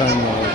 आसान है।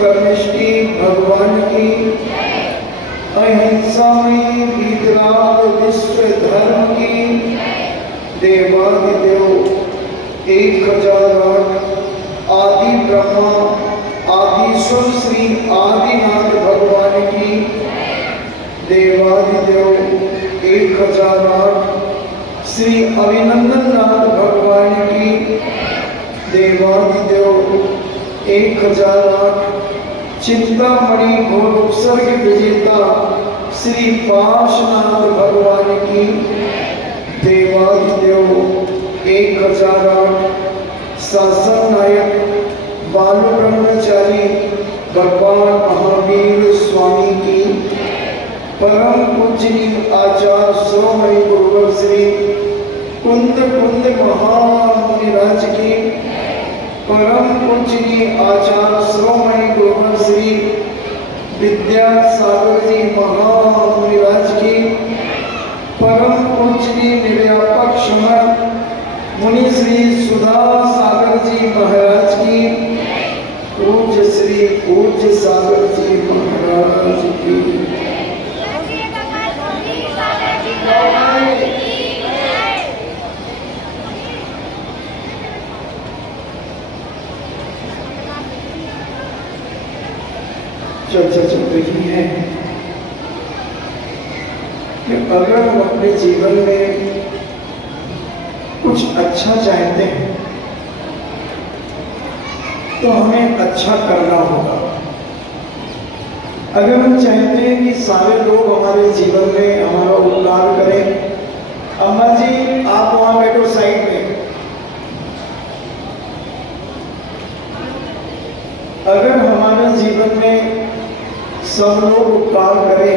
परमेष्टि भगवान की अहिंसा में वितराग विश्व धर्म की देवादिदेव 1008 आदि ब्रह्मा आदिश्वर श्री आदिनाथ भगवान की देवादिदेव 1008 श्री अभिनंदन नाथ भगवान की देवादिदेव 1008 चिंतामणि घोर उपसर्ग विजेता श्री पार्श्वनाथ भगवान की देवादिदेव 1008 शासन नायक बाल ब्रह्मचारी भगवान महावीर स्वामी की परम पूजनीय आचार्य श्रोमणि गुरुवर श्री कुंद महामुनिराज की परम पूजनीय आचार्य श्रोमणि गुरुवर श्री विद्यासागर जी महामुनिराज की परम पूजनीय निर्व्यापक शमन मुनि श्री सुधा सागर जी महाराज की पूज्य श्री पूज्य सागर जी महाराज की चर्चा चल रही है कि अगर हम अपने जीवन में कुछ अच्छा चाहते हैं तो हमें अच्छा करना होगा। अगर हम चाहते हैं कि सारे लोग हमारे जीवन में हमारा उपकार करें, अम्मा जी आप वहां बैठो साइड में, अगर हमारे जीवन में सब लोग उपकार करें,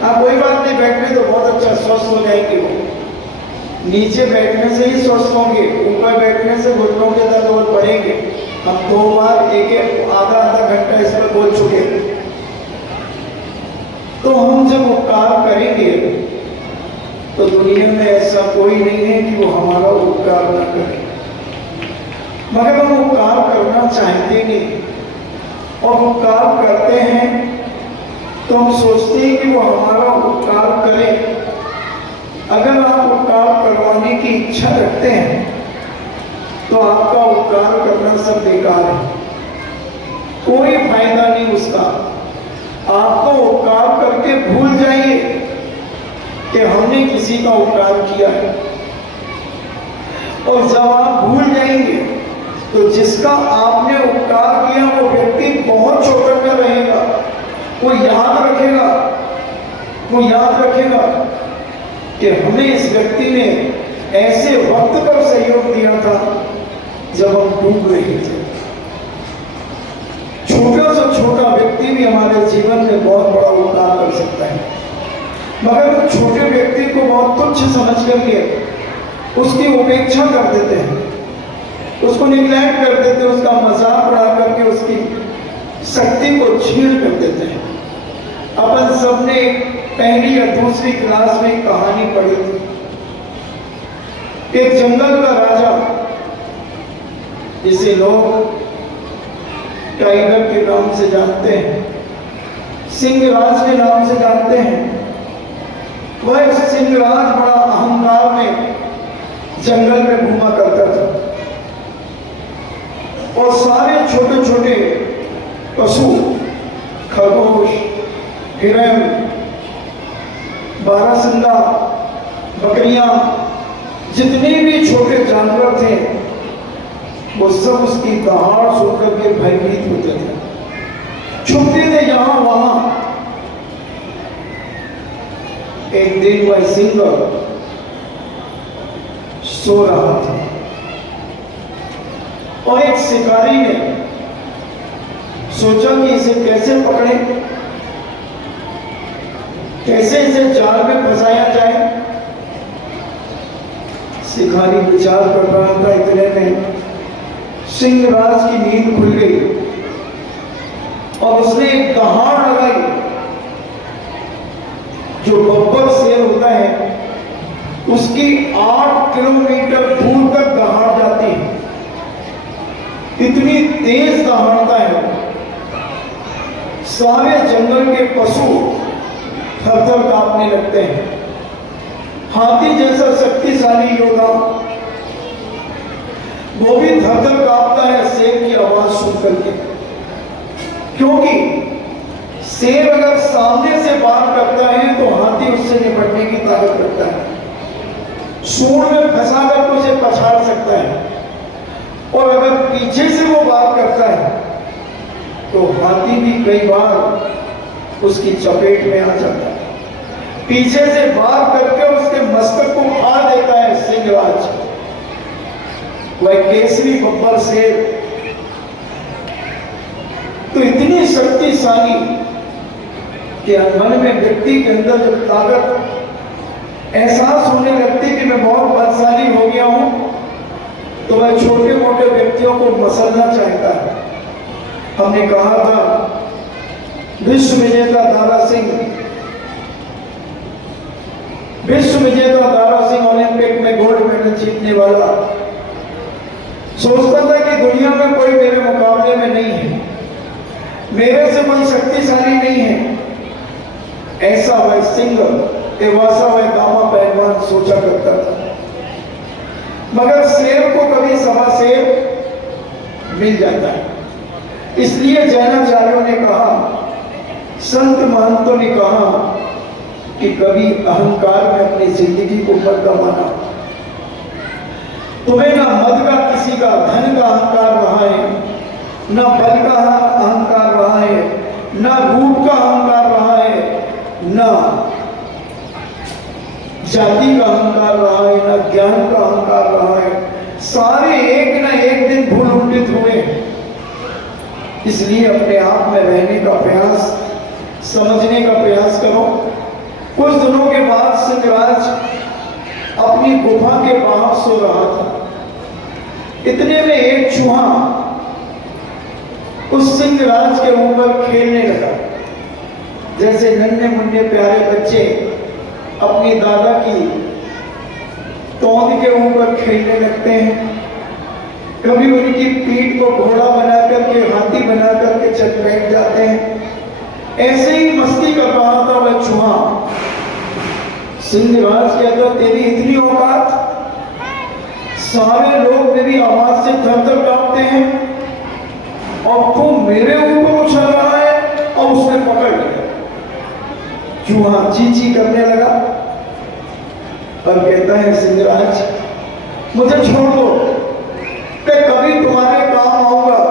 हाँ कोई बात नहीं, बैठने तो बहुत अच्छा, स्वस्थ हो जाएंगे वो। नीचे बैठने से ही स्वस्थ होंगे, ऊपर बैठने से घुटनों के दर्द और बढ़ेंगे। हम 2 बार एक आधा घंटा इस पर बोल चुके हैं। तो हम जब उपकार करेंगे तो दुनिया में ऐसा कोई नहीं है कि वो हमारा उपकार ना करे, मगर हम उपकार करना चाहते नहीं और उपकार करते हैं तो हम सोचते हैं कि वो हमारा उपकार करे। अगर आप उपकार करवाने की इच्छा रखते हैं तो आपका उपकार उपकार करना सब बेकार है, कोई फायदा नहीं उसका। आपको उपकार करके भूल जाइए कि हमने किसी का उपकार किया है, और जब आप भूल जाएंगे तो जिसका आपने उपकार किया वो व्यक्ति बहुत चौकट में रहेगा। वो याद रखेगा, वो याद रखेगा कि हमें इस व्यक्ति ने ऐसे वक्त पर सहयोग दिया था जब हम डूब रहे थे। छोटा से छोटा व्यक्ति भी हमारे जीवन में बहुत बड़ा उपकार कर सकता है, मगर उस छोटे व्यक्ति को बहुत तुच्छ समझ करके उसकी उपेक्षा कर देते हैं, उसको निग्लेक्ट कर देते हैं, उसका मजाक उड़ा करके उसकी शक्ति को छीन कर देते हैं। अपन सबने पहली या दूसरी क्लास में एक कहानी पढ़ी थी। एक जंगल का राजा, जिसे लोग टाइगर के नाम से जानते हैं, सिंहराज के नाम से जानते हैं, वह सिंहराज बड़ा अहंकार में जंगल में घूमा करता था और सारे छोटे छोटे पशु, खरगोश, हिरण, बारहसिंगा, बकरियां, जितने भी छोटे जानवर थे वो सब उसकी दहाड़ सुनकर के भयभीत होते थे, छुपते थे यहां वहां। एक दिन वह सिंह सो रहा था और एक शिकारी ने सोचा कि इसे कैसे पकड़े, कैसे इसे जाल में फंसाया जाए। शिकारी विचार कर रहा था, इतने में सिंहराज की नींद खुल गई और उसने एक दहाड़ लगाई। जो बब्बर शेर होता है उसकी 8 किलोमीटर दूर तक दहाड़ जाती है, इतनी तेज दहाड़ता है। सारे जंगल के पशु थर-थर कांपने लगते हैं। हाथी जैसा शक्तिशाली योद्धा वो भी थर-थर कांपता है शेर की आवाज सुन करके, क्योंकि शेर अगर सामने से वार करता है तो हाथी उससे निपटने की ताकत रखता है, सूंड में फंसा कर उसे पछाड़ सकता है, और अगर पीछे से वो वार करता है तो हाथी भी कई बार उसकी चपेट में आ जाता है। पीछे से वार करके उसके मस्तक को फाड़ देता है सिंहराज। वह केसरी बब्बर शेर तो इतनी शक्तिशाली कि मन में व्यक्ति के अंदर जब ताकत एहसास होने लगती कि मैं बहुत बलशाली हो गया हूं, तो वह छोटे मोटे व्यक्तियों को मसलना चाहता है। हमने कहा था विश्व विजेता दारा सिंह ओलंपिक में गोल्ड मेडल जीतने वाला सोचता था कि दुनिया में कोई मेरे मुकाबले में नहीं है, मेरे से कोई शक्तिशाली नहीं है। ऐसा वह सिंह वैसा वह दामा पहलवान सोचा करता था, मगर शेर को कभी सवा शेर मिल जाता है। इसलिए जैनाचार्यों ने कहा, संत महंतों ने कहा कि कभी अहंकार में अपनी जिंदगी को मत गंवाना। तुम्हें ना मद का, किसी का धन का अहंकार रहा है, ना बल का अहंकार रहा है, ना रूप का अहंकार रहा है, ना जाति का अहंकार रहा है, ना ज्ञान का अहंकार रहा है। सारे एक ना एक दिन भूल उल्टित हुए। इसलिए अपने आप में रहने का प्रयास, समझने का प्रयास करो। कुछ दिनों के बाद सिंहराज अपनी गुफा के बाहर सो रहा था। इतने में एक चूहा उस सिंहराज के ऊपर खेलने लगा, जैसे नन्हे मुन्ने प्यारे बच्चे अपनी दादा की तौंद के ऊपर खेलने लगते हैं। कभी उनकी पीठ को घोड़ा बना करके, हाथी बना करके चल बैठ जाते हैं। ऐसे ही मस्ती कर रहा था वह चूहा। सिंहराज कहता, तेरी इतनी औकात, सारे लोग मेरी आवाज से थर-थर कांपते हैं और तू मेरे ऊपर उछल रहा है और उसने पकड़ लिया। चूहा चींची करने लगा और कहता है सिंहराज मुझे छोड़ दो, मैं कभी तुम्हारे काम आऊंगा।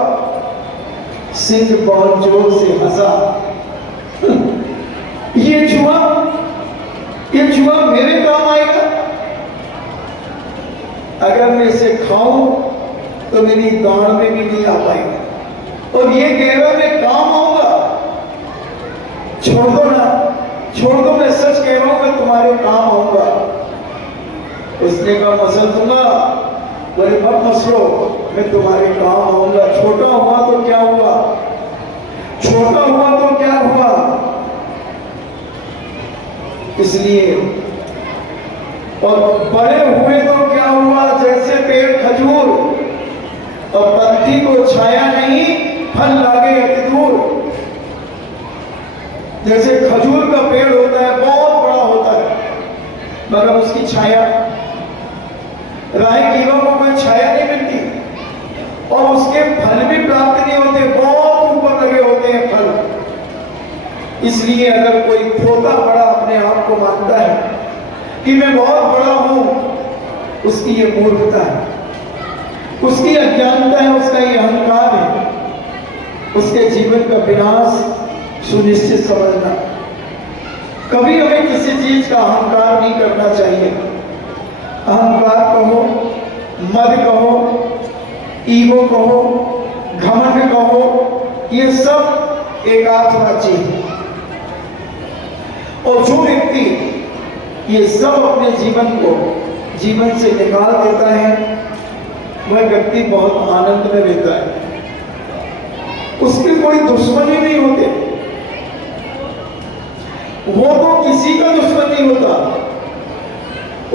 सिंह बहुत जोर से हंसा, ये चूहा मेरे काम आएगा? अगर मैं इसे खाऊं तो मेरी दाढ़ में भी नहीं आ पाएगा और ये कह रहा मैं काम आऊंगा। छोड़ दो ना, छोड़ दो, मैं सच कह रहा हूं मैं तुम्हारे काम आऊंगा। उसने कहा मसल दूंगा, बोले मत मसलो, मैं तुम्हारे काम आऊंगा। छोटा हुआ तो क्या हुआ, छोटा हुआ तो क्या हुआ। इसलिए और बड़े हुए तो क्या हुआ, जैसे पेड़ खजूर और पत्ती को छाया नहीं फल लागे अति दूर। जैसे खजूर का पेड़ होता है, बहुत बड़ा होता है, मगर उसकी छाया, राय कीड़ों को कोई छाया नहीं मिलती और उसके फल भी प्राप्त नहीं होते, बहुत ऊपर लगे होते हैं फल। इसलिए अगर कोई छोटा बड़ा अपने आप को मानता है कि मैं बहुत बड़ा हूं, उसकी ये मूर्खता है, उसकी अज्ञानता है, उसका ये अहंकार है, उसके जीवन का विनाश सुनिश्चित समझना। कभी हमें किसी चीज का अहंकार नहीं करना चाहिए। अहंकार कहो, मद कहो, ईगो कहो, घमंड कहो, ये सब एकात्मा चीज। और जो व्यक्ति ये सब अपने जीवन से निकाल देता है, वह व्यक्ति बहुत आनंद में रहता है। उसके कोई दुश्मनी नहीं होते, वो तो किसी का दुश्मन नहीं होता,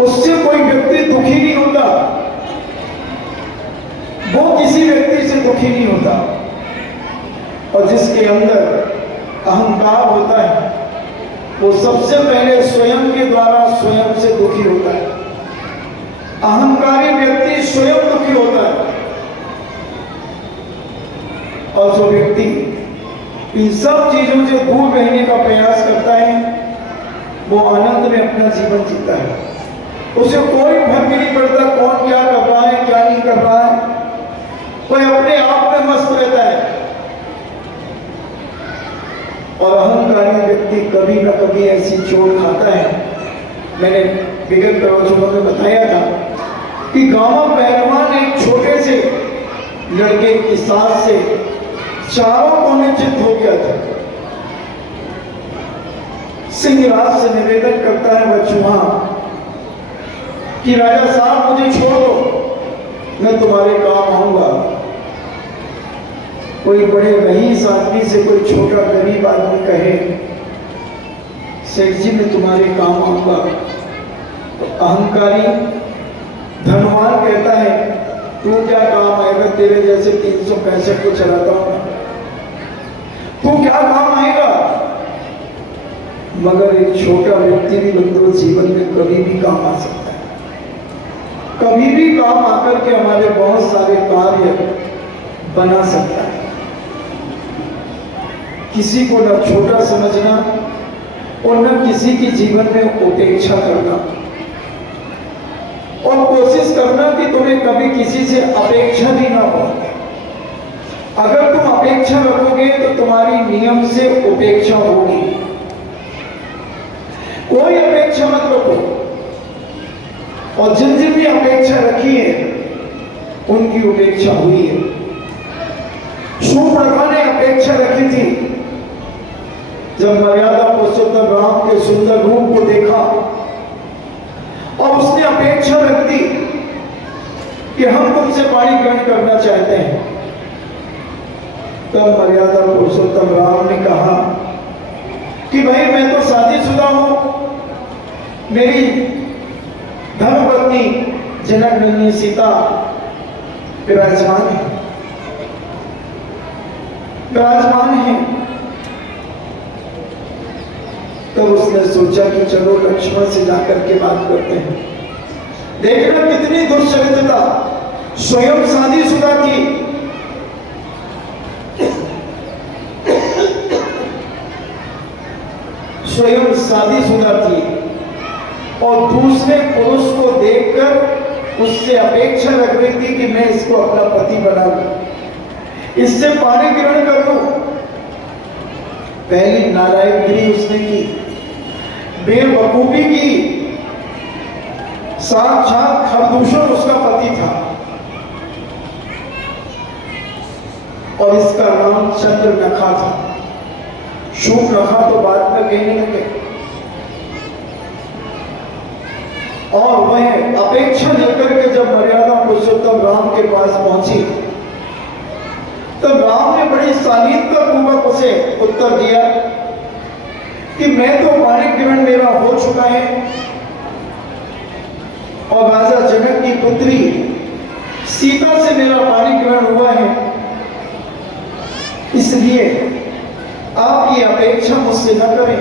उससे कोई व्यक्ति दुखी नहीं होता, वो किसी व्यक्ति से दुखी नहीं होता। और जिसके अंदर अहंकार होता है, वो सबसे पहले स्वयं के द्वारा स्वयं से दुखी होता है। अहंकारी व्यक्ति स्वयं दुखी होता है और जो व्यक्ति इन सब चीजों से दूर रहने का प्रयास करता है, वो आनंद में अपना जीवन जीता है। उसे कोई फर्क नहीं पड़ता कौन क्या कर रहा है, क्या नहीं कर रहा है, कोई अपने आप में मस्त रहता है। और अहंकारी व्यक्ति कभी ना कभी ऐसी चोट खाता है। मैंने विगत प्रवचनों में बताया था कि गांव पहलवान एक छोटे से लड़के की साथ से चारों कोने चित हो गया था। सिंहराज से निवेदन करता है वह चूहा कि राजा साहब मुझे छोड़ दो, मैं तुम्हारे काम आऊंगा। कोई बड़े रईस आदमी से कोई छोटा गरीब आदमी कहे सेठ जी मैं तुम्हारे काम आऊंगा, तो अहंकारी धनवान कहता है तू क्या काम आएगा, तेरे जैसे 365 को चलाता हूं, तू क्या काम आएगा। मगर एक छोटा व्यक्ति भी बंधु जीवन में कभी भी काम आ सकता है, कभी भी काम आकर के हमारे बहुत सारे कार्य बना सकता है। किसी को न छोटा समझना और न किसी के जीवन में उपेक्षा करना, और कोशिश करना कि तुम्हें कभी किसी से अपेक्षा भी ना हो। अगर तुम अपेक्षा रखोगे तो तुम्हारी नियम से उपेक्षा होगी। कोई अपेक्षा मत रखो, और जिन जिन भी अपेक्षा रखी है उनकी उपेक्षा हुई है। शूर्पणखा ने अपेक्षा रखी थी, जब मर्यादा पुरुषोत्तम राम के सुंदर रूप को देखा और उसने अपेक्षा रख दी कि हम तुमसे पाणी ग्रहण करना चाहते हैं, तब मर्यादा पुरुषोत्तम राम ने कहा कि भाई मैं तो शादीशुदा हूं, मेरी धर्मपत्नी जनकनंदिनी सीता विराजमान है। तब उसने सोचा कि चलो लक्ष्मण से जाकर के बात करते हैं। देखना कितनी दुष्चरित्रता, स्वयं शादीशुदा थी, स्वयं शादीशुदा थी और दूसरे पुरुष को देखकर उससे अपेक्षा रख रही थी कि मैं इसको अपना पति बना लूं, इससे पानी ग्रहण कर लूं। पहली नारायणगिरी उसने की, बेवकूफी की। साक्षात खरदूषण उसका पति था और इसका नाम चंद्रनखा था। शूर्पणखा तो बाद में कहने लगे। और वह अपेक्षा लेकर के जब मर्यादा पुरुषोत्तम राम के पास पहुंची तब राम ने बड़ी शालीनता पूर्वक उसे उत्तर दिया कि मैं तो पाणी ग्रहण मेरा हो चुका है और राजा जनक की पुत्री सीता से मेरा पाणी ग्रहण हुआ है, इसलिए आप ये अपेक्षा मुझसे न करें।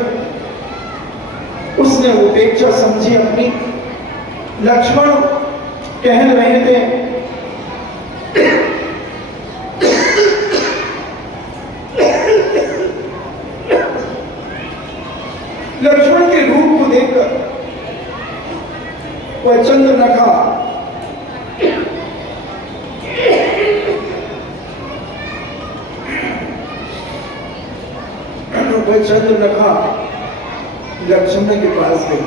उसने उपेक्षा समझी अपनी। लक्ष्मण कह रहे थे लक्ष्मण के रूप को देखकर वह चंद्रनखा लक्ष्मण के पास गई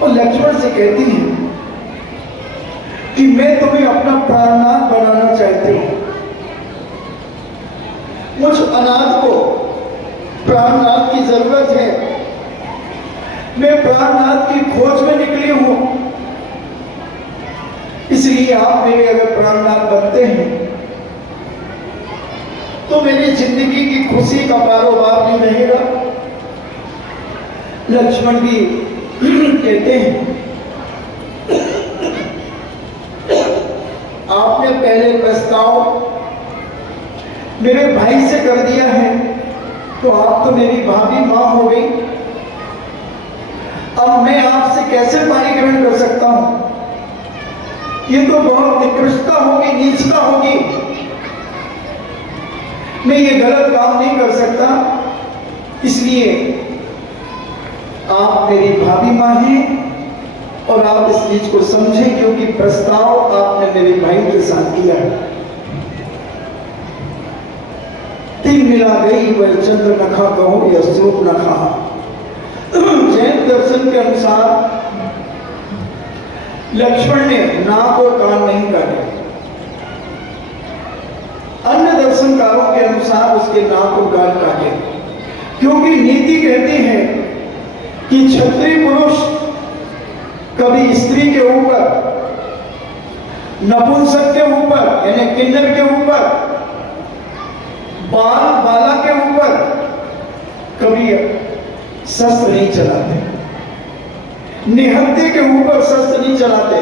और लक्ष्मण से कहती है कि मैं तुम्हें अपना प्राणनाथ बनाना चाहती हूं। मुझ अनाथ को प्राणनाथ की जरूरत है। मैं प्राणनाथ की खोज में निकली हूं, इसलिए आप मेरे अगर प्राणनाथ बनते हैं तो मेरी जिंदगी की खुशी का कारोबार नहीं रहेगा। लक्ष्मण भी कहते हैं आपने पहले प्रस्ताव मेरे भाई से कर दिया है तो आप तो मेरी भाभी मां हो गई। अब मैं आपसे कैसे पाणी ग्रहण कर सकता हूं? ये तो बहुत निकृष्टता होगी, नीचता होगी। मैं ये गलत काम नहीं कर सकता, इसलिए आप मेरी भाभी मां हैं और आप इस चीज को समझें क्योंकि प्रस्ताव आपने मेरे भाई के साथ किया है। तीन मिला गई वह चंद्रनखा कहो या शूर्पणखा। जैन दर्शन के अनुसार लक्ष्मण ने नाक और कान नहीं काटे। अन्य दर्शनकारों के अनुसार उसके नाक और कान काटे, क्योंकि नीति कहती है कि क्षत्रिय पुरुष कभी स्त्री के ऊपर, नपुंसक के ऊपर यानी किन्नर के ऊपर, बाल बाला के ऊपर कभी शस्त्र नहीं चलाते, निहत्थे के ऊपर शस्त्र नहीं चलाते।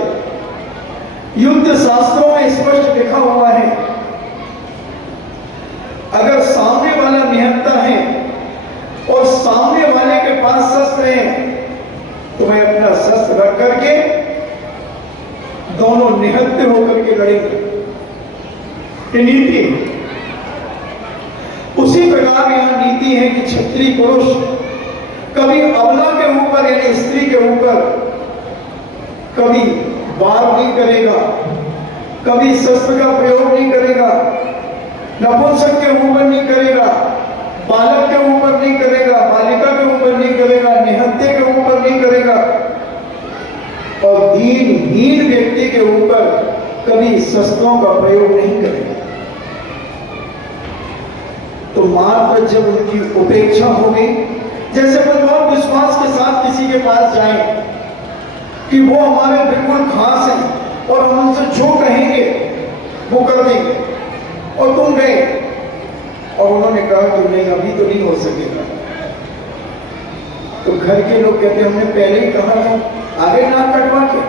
युद्ध शास्त्रों में स्पष्ट लिखा हुआ है अगर सामने वाला निहत्था है और सामने वाले के पास शस्त्र है तो मैं अपना शस्त्र रख करके दोनों निहत्थे होकर के लड़ेंगे। ये नीति। उसी प्रकार यहां नीति है कि क्षत्रिय पुरुष कभी अबला के ऊपर यानी स्त्री के ऊपर कभी वार नहीं करेगा, कभी शस्त्र का प्रयोग नहीं करेगा, नपुंसक के ऊपर नहीं करेगा, बालक के ऊपर नहीं करेगा, बालिका के ऊपर नहीं करेगा, निहत्थे के ऊपर नहीं करेगा और दीनहीन व्यक्ति के ऊपर कभी शस्त्रों का प्रयोग नहीं करेगा। तो मात्र जब उनकी उपेक्षा हो गई, जैसे अपन बहुत विश्वास के साथ किसी के पास जाएं कि वो हमारे बिल्कुल खास हैं और हम उनसे जो कहेंगे वो कर देंगे, और तुम गए और उन्होंने कहा कि नहीं अभी तो नहीं हो सकेगा, तो घर के लोग कहते हमने पहले ही कहा था, आगे नाक कटवा के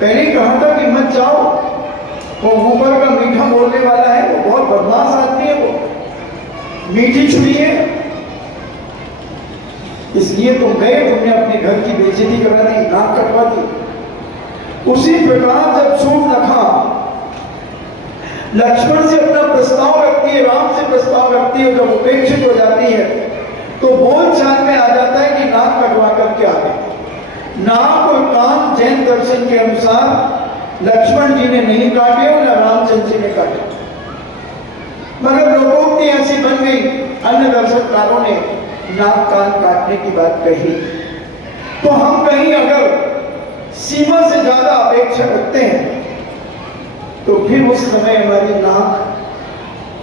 पहले ही कहा था कि मत जाओ, वो ऊपर का मीठा बोलने वाला है, वो बहुत बदमाश आदमी है, वो मीठी छुरी है। इसलिए तुम गए, तुमने अपने घर की बेइज्जती करा दी, नाक कटवा दी। उसी प्रकार जब सूर्य नखा लक्ष्मण से अपना प्रस्ताव रखती है, राम से प्रस्ताव रखती है, जब उपेक्षित हो जाती है तो बोलचाल में आ जाता है कि नाक कटवा करके आ गए। नाक और कान जैन दर्शन के अनुसार लक्ष्मण जी ने नहीं काटे और न रामचंद्र जी ने काटे, मगर लोकोक्ति ऐसी बन गई, अन्य दर्शनकारों ने नाक कान काटने की बात कही। तो हम कहीं अगर सीमा से ज्यादा अपेक्षा रखते हैं तो फिर उस समय हमारी नाक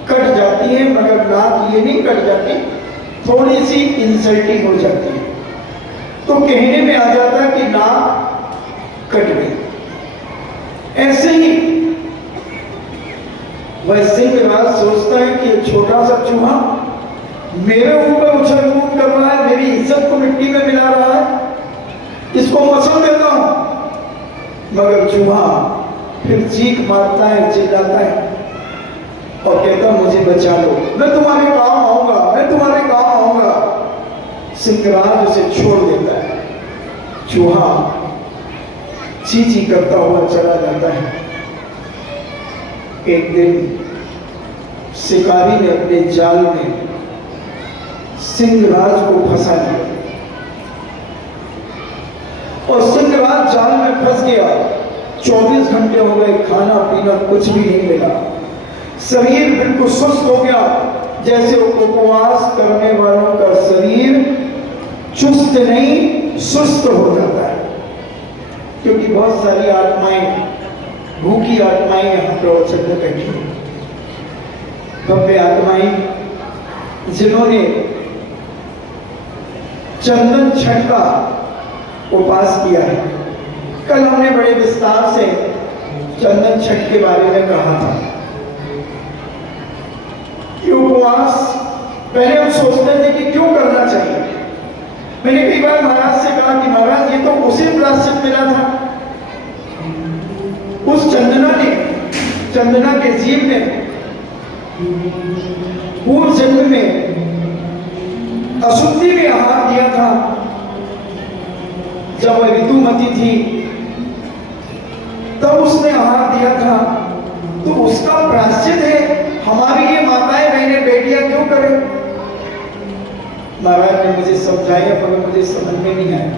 कट जाती है, मगर नाक ये नहीं कट जाती, थोड़ी सी इंसल्टिंग हो जाती है, तो कहने में आ जाता है कि नाक कट गई। ऐसे ही वह सिंहराज सोचता है कि एक छोटा सा चूहा मेरे ऊपर उछल कूद कर रहा है, मेरी इज्जत को मिट्टी में मिला रहा है, इसको मसल देता हूं। मगर चूहा फिर चीख मारता है, चिल्लाता है और कहता मुझे बचा लो, मैं तुम्हारे काम आऊंगा, मैं तुम्हारे काम आऊंगा। सिंहराज उसे छोड़ देता है। चूहा चींची करता हुआ चला जाता है। एक दिन शिकारी ने अपने जाल में सिंहराज को फंसा लिया और सिंहराज जाल में फंस गया। 24 घंटे हो गए, खाना पीना कुछ भी नहीं मिला, शरीर बिल्कुल सुस्त हो गया, जैसे उपवास करने वालों का शरीर चुस्त नहीं सुस्त हो जाता है। क्योंकि बहुत सारी आत्माएं, भूखी आत्माएं यहां प्रवचन में बैठी हैं, भव्य आत्माएं जिन्होंने चंदन छठ का उपास किया है। कल हमने बड़े विस्तार से चंदन छठ के बारे में कहा था। ये उपवास पहले हम सोचते थे कि क्यों करना चाहिए। मैंने कई बार महाराज से कहा कि महाराज ये तो उसी प्रायश्चित मिला था, उस चंदना के जीव ने पूर्व जन्म में अशुद्धि में आहार दिया था। जब वह ऋतुमती थी तब उसने आहार दिया था, तो उसका प्रायश्चित है। हमारी ये माताएं बहनें बेटियां क्यों करें? महाराज ने मुझे समझाया मगर मुझे समझ में नहीं आया।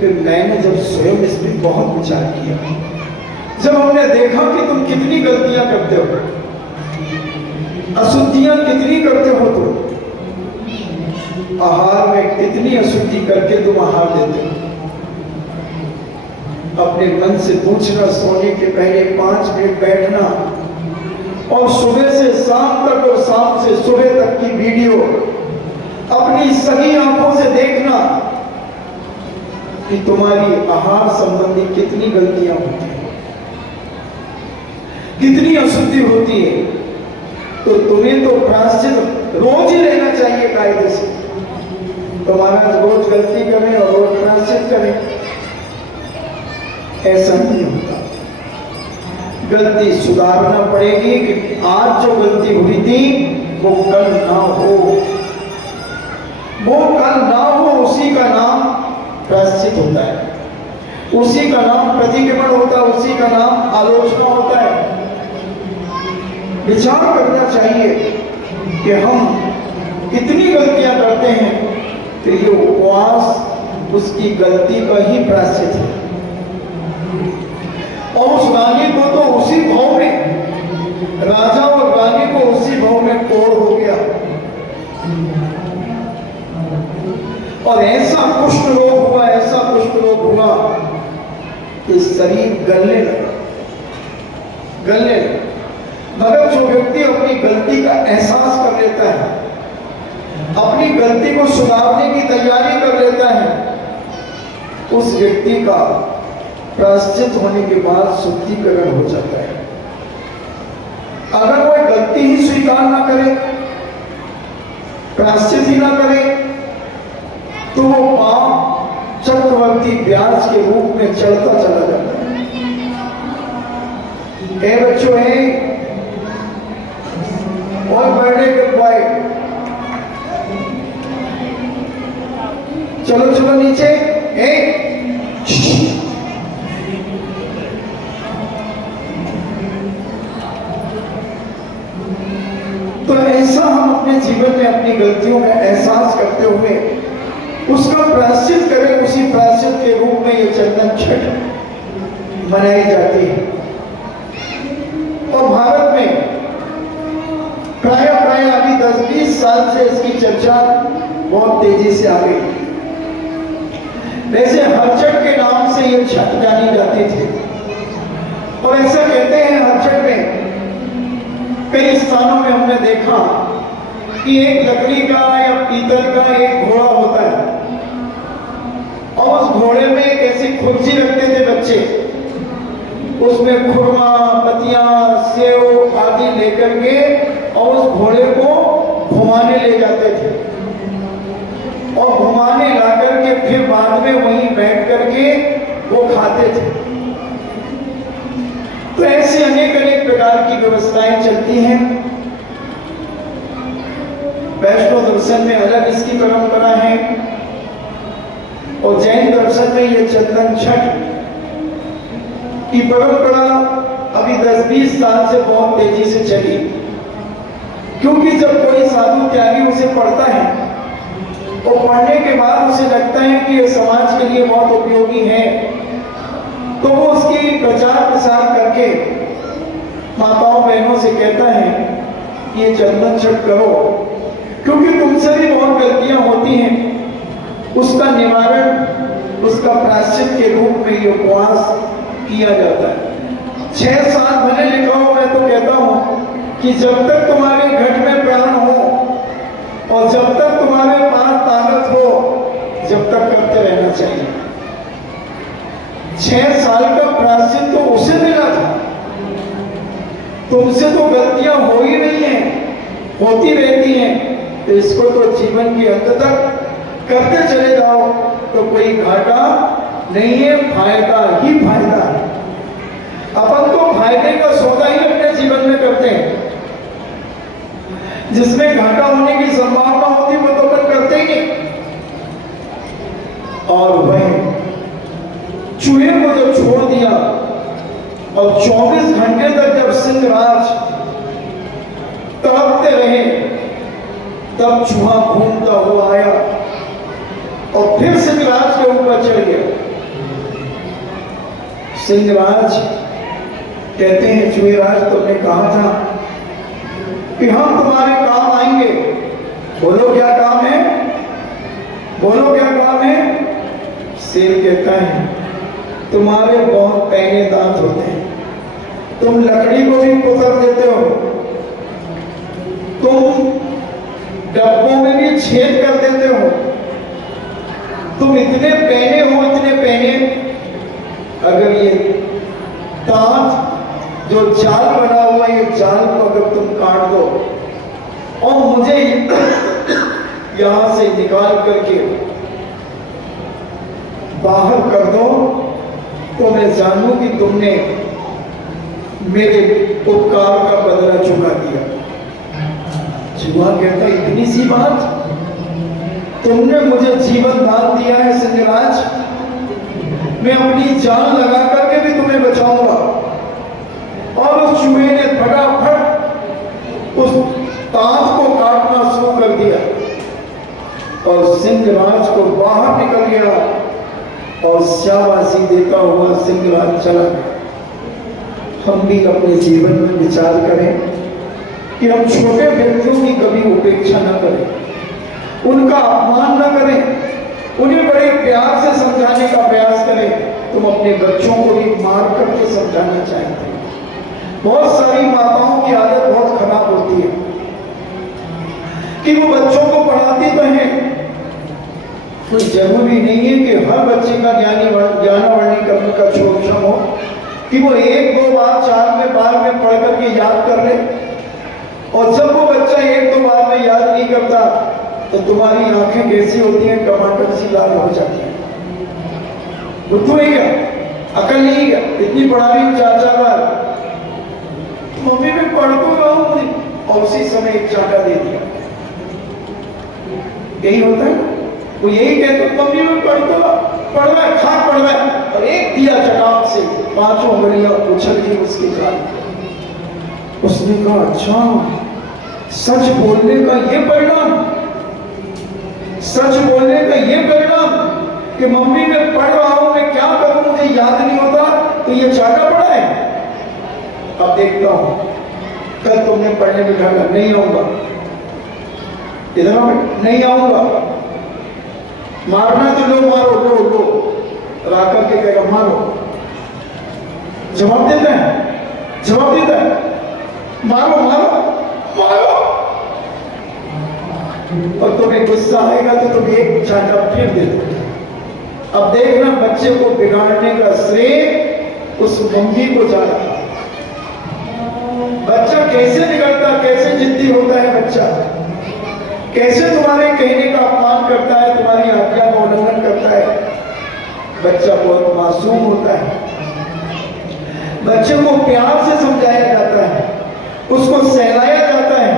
फिर मैंने जब स्वयं इस पर बहुत विचार किया, जब हमने देखा कि तुम कितनी गलतियां करते हो, अशुद्धियां कितनी करते हो, तुम आहार में कितनी अशुद्धि करके तुम आहार देते हो। अपने मन से पूछना, सोने के पहले 5 मिनट बैठना और सुबह से शाम तक और शाम से सुबह तक की वीडियो अपनी सही आंखों से देखना कि तुम्हारी आहार संबंधी कितनी गलतियां होती हैं, कितनी अशुद्धि होती है। तो तुम्हें तो प्रायश्चित रोज ही रहना चाहिए कायदे से। तुम्हारा रोज गलती करें और रोज प्रायश्चित करें, ऐसा नहीं होता। गलती सुधारना पड़ेगी कि आज जो गलती हुई थी वो कल ना हो, वो कल ना हो। उसी का नाम प्रायश्चित होता है, उसी का नाम प्रतिक्रमण होता है, उसी का नाम आलोचना होता है। विचार करना चाहिए कि हम कितनी गलतियां करते हैं, तो ये उपवास उसकी गलती का ही प्रायश्चित है। और उस रानी को तो उसी भाव में, राजा और रानी को उसी भाव में कोड़ हो गया और ऐसा कुष्ठ रोग हुआ, ऐसा कुष्ठ रोग हुआ कि शरीर गलने लगा। मगर जो व्यक्ति अपनी गलती का एहसास कर लेता है, अपनी गलती को सुधारने की तैयारी कर लेता है, उस व्यक्ति का प्रायश्चित होने के बाद शुद्धिकरण हो जाता है। अगर वह गलती ही स्वीकार ना करे, प्रायश्चित ही ना करे, तो वो पाप चक्रवर्ती ब्याज के रूप में चढ़ता चला जाता है। बच्चों है और बर्थडे के बॉय चलो चलो नीचे। तो ऐसा हम अपने जीवन में अपनी गलतियों का एहसास करते हुए उसका प्रायश्चित करें। उसी प्रायश्चित के रूप में ये चंदन छठ मनाई जाती है। और भारत में प्राय अभी 10-20 साल से इसकी चर्चा बहुत तेजी से आ गई। वैसे हरछठ के नाम से ये छठ जानी जाती थी। और ऐसा कहते हैं हरछठ में कई स्थानों में हमने देखा कि एक लकड़ी का या पीतल का एक घोड़ा होता है और उस घोड़े में एक ऐसी कुर्सी रखते थे बच्चे, उसमें खुरमा, पतियां, सेव आदि लेकर के और उस घोड़े को घुमाने ले जाते थे और घुमाने ला करके फिर बाद में वहीं बैठ करके वो खाते थे। तो ऐसे अनेक प्रकार की व्यवस्थाएं चलती हैं। वैष्णव दर्शन में अलग इसकी परंपरा है और जैन दर्शन में ये चंदन छठ की परंपरा अभी 10-20 साल से बहुत तेजी से चली। क्योंकि जब कोई साधु त्यागी उसे पढ़ता है और पढ़ने के बाद उसे लगता है कि ये समाज के लिए बहुत उपयोगी है, तो वो उसकी प्रचार प्रसार करके माताओं बहनों से कहता है कि ये चंदन छठ करो, क्योंकि तुमसे भी बहुत गलतियां होती हैं। उसका निवारण, उसका प्रायश्चित के रूप में ये उपवास किया जाता है। 6 साल भले लिखा हो, मैं तो कहता हूं कि जब तक तुम्हारे घट में प्राण हो और जब तक तुम्हारे पास ताकत हो, जब तक करते रहना चाहिए। 6 साल का प्रायश्चित तो उसे मिला था, तुमसे तो गलतियां हो ही नहीं है, होती रहती हैं। तो इसको तो जीवन के अंत तक करते चले जाओ तो कोई घाटा नहीं है, फायदा ही फायदा है। अपन तो फायदे का सौदा ही अपने जीवन में करते हैं, जिसमें घाटा होने की संभावना होती वो तो अपन करते ही नहीं। और वह चूहे को जब छोड़ दिया और 24 घंटे तक जब सिंहराज तड़पते रहे, तब चूहा घूमता हुआ आया और फिर सिंहराज के ऊपर चढ़ गया। सिंहराज कहते हैं, चूहेराज तुमने कहा था कि हम तुम्हारे काम आएंगे, बोलो क्या काम है, बोलो क्या काम है। शेर कहता है, तुम्हारे बहुत पैने दांत होते हैं, तुम लकड़ी को भी कुतर देते हो, तुम डब्बों में भी छेद कर देते हो, तुम इतने पैने हो, इतने पैने। अगर ये दांत जो जाल बना हुआ है, ये जाल को अगर तुम काट दो और मुझे यहां से निकाल करके बाहर कर दो, तो मैं जानूं कि तुमने मेरे उपकार का बदला चुका दिया। चूहा कहता, इतनी सी बात, तुमने मुझे जीवन दान दिया है सिंहराज, मैं अपनी जान लगा करके भी तुम्हें बचाऊंगा। और उस चूहे ने फटाफट उस दांत को काटना शुरू कर दिया और सिंहराज को बाहर निकल गया और शाबाशी देता हुआ सिंहराज चला गया। हम भी अपने जीवन में विचार करें कि हम छोटे व्यक्तियों की कभी उपेक्षा न करें, उनका अपमान न करें, उन्हें बड़े प्यार से समझाने का प्रयास करें। तुम अपने बच्चों को भी मार करके समझाना चाहते हैं। बहुत सारी माताओं की आदत बहुत खराब होती है कि वो बच्चों को पढ़ाती तो हैं, कोई जरूरी नहीं है कि हर बच्चे का ज्ञानावरणी करने का क्षमता हो कि वो 1-2 बार 4 बार में पढ़ करके याद कर ले। और जब वो बच्चा 1-2 बार में याद नहीं करता तो तुम्हारी आंखें कैसी होती हैं, टमाटर सी लाल हो जाती है। बुद्धू है क्या, अकल नहीं क्या, इतनी पढ़ा रही हूँ 4-4 बार, मम्मी में पढ़ तो रहा हूँ और उसी समय एक चाटा दे दिया। यही होता है। वो यही कहते मम्मी में पढ़ रहा है, खाक पढ़ रहा है, और एक दिया चटाक से 5 उंगलियां उछल गई उसके कान। उसने कहा अच्छा सच बोलने का ये परिणाम, सच बोलने का ये परिणाम कि मम्मी मैं पढ़ रहा हूं, मैं क्या करूं, मुझे याद नहीं होता, तो ये चाटा पड़ा है। अब देखता हूं कल तुमने पढ़ने बिठाना, नहीं आऊंगा, इधर नहीं आऊंगा, मारना तो लो, मारो लो, राकर के कहेगा मारो, जवाब देता है, मारो मारो मारो, और तुम्हें गुस्सा आएगा तो तुम एक चाटा फिर दे दो। अब देखना बच्चे को बिगाड़ने का श्रेय उस मम्मी को जा रहा। बच्चा कैसे बिगड़ता, कैसे जिद्दी होता है बच्चा, कैसे तुम्हारे कहने का अपमान करता है, तुम्हारी आज्ञा का उल्लंघन करता है। बच्चा बहुत मासूम होता है, बच्चे को प्यार से समझाया जाता है, उसको सहलाया जाता है,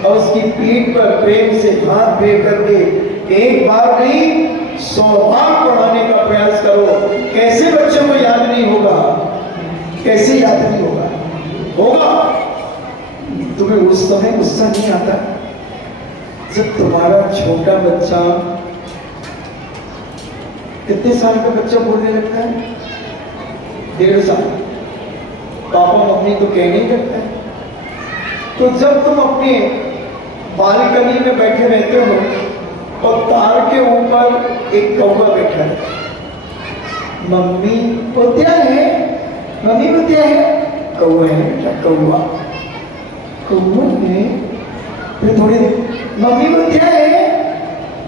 और उसकी पीठ पर प्रेम से हाथ फेर करके एक बार नहीं 100 बार पढ़ाने का प्रयास करो। कैसे बच्चे को याद नहीं होगा, कैसे याद नहीं होगा, होगा। तुम्हें उस समय गुस्सा नहीं आता जब तुम्हारा छोटा बच्चा, कितने साल का बच्चा बोलने लगता है, 1.5 साल, पापा मम्मी तो कहने ही लगता है। तो जब तुम अपने बालकनी में बैठे रहते हो और तार के ऊपर एक कौवा बैठा है, मम्मी को क्या है, मम्मी को क्या है, कौवा है बेटा, कौवा है। फिर थोड़ी देर मम्मी को क्या है,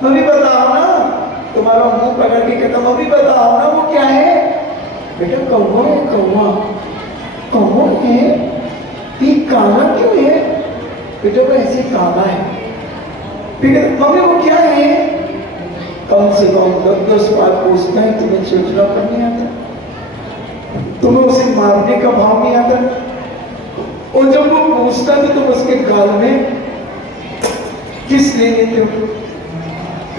मम्मी बताओ ना, तुम्हारा मुंह पकड़ के कहता मम्मी बताओ ना वो क्या है, बेटा कौवा है, कौवा है, ये काला क्यों है, बेटा वो ऐसे काला है। फिर मम्मी वो क्या है, कम से कम 10 बार पूछता है, तुम्हें चिड़चिड़ापन नहीं आता, तुम्हें उसे मारने का भाव नहीं आता, और जब वो पूछता है तो तुम उसके गाल में किस ले लेते हो,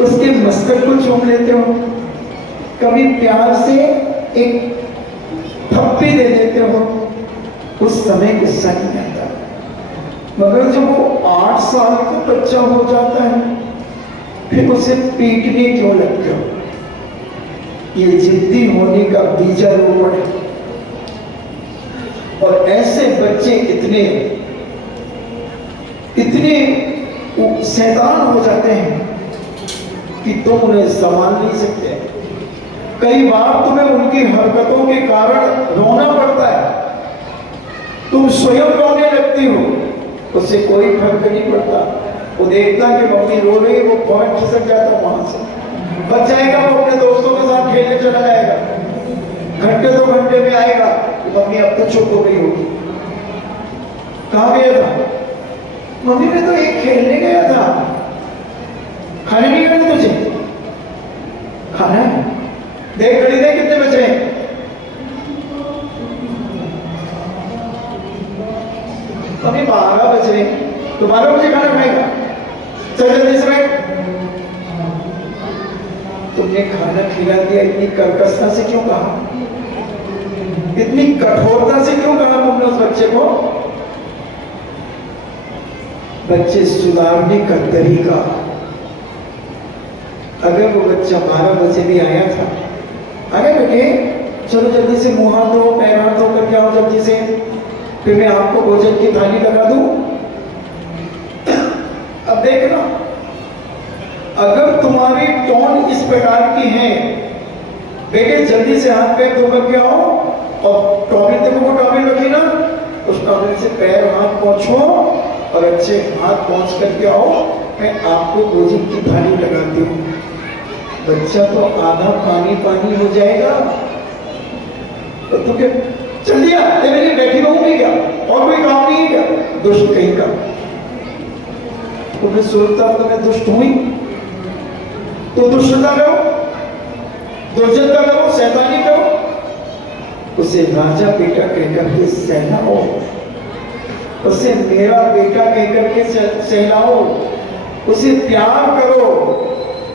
उसके मस्तक को चूम लेते हो, कभी प्यार से एक थप्पी दे देते हो, उस समय गुस्सा नहीं आता। मगर जब वो 8 साल का बच्चा हो जाता है फिर उसे पीटने क्यों लगते हो, ये जिद्दी होने का बीजारोपण है। और ऐसे बच्चे इतने शैतान हो जाते हैं कि तुम उन्हें संभाल नहीं सकते। कई बार तुम्हें उनकी हरकतों के कारण रोना पड़ता है, तुम स्वयं रोने लगती हो, उससे कोई फर्क नहीं पड़ता। वो देखता कि मम्मी रो रही, वो फौरन खिसक जाता वहां से, बच जाएगा, वो अपने दोस्तों के साथ खेलने चला जाएगा, घंटे 2 घंटे में आएगा कि मम्मी अब तो चुप हो गई होगी। कहाँ गया था, मम्मी मैं तो एक खेलने गया था, खाने नहीं गया तुझे, खाना है, देख घड़ी दे कितने बज रहे हैं, अभी 12 बज रहे, तो 12 बजे खाना खाएगा, चल जल्दी से बैठ। तुमने खाना खिला दिया, इतनी कर्कशता से क्यों कहा, इतनी कठोरता से क्यों कहा तुमने उस बच्चे को। बच्चे सुधारने का तरीका, अगर वो बच्चा 12 बजे भी आया था, अरे बेटे चलो जल्दी से मुंह हाथ धो, पैर हाथ धो करके आओ जल्दी से, फिर मैं आपको भोजन की थाली लगा दूं। अब देखना, अगर तुम्हारी टोन इस प्रकार की है, बेटे जल्दी से हाथ पैर धो करके आओ, और टॉवल देखो, वो टॉवल रखी ना, उस टॉवल से पैर हाथ पोंछो और अच्छे हाथ पोंछ करके आओ, मैं आपको भोजन की थाली लगाती हूँ। बच्चा तो आधा पानी पानी हो जाएगा, तो तुम क्या चल दिया, तेरे लिए बैठी रहूंगी क्या, और कोई काम नहीं है क्या, दुष्ट कहीं का। तो मैं सोचता तो मैं दुष्ट हुई, तो दुष्टता करो, दुर्जनता करो, शैतानी करो, उसे राजा बेटा कहकर के सहलाओ, उसे मेरा बेटा कहकर के सहलाओ, उसे प्यार करो,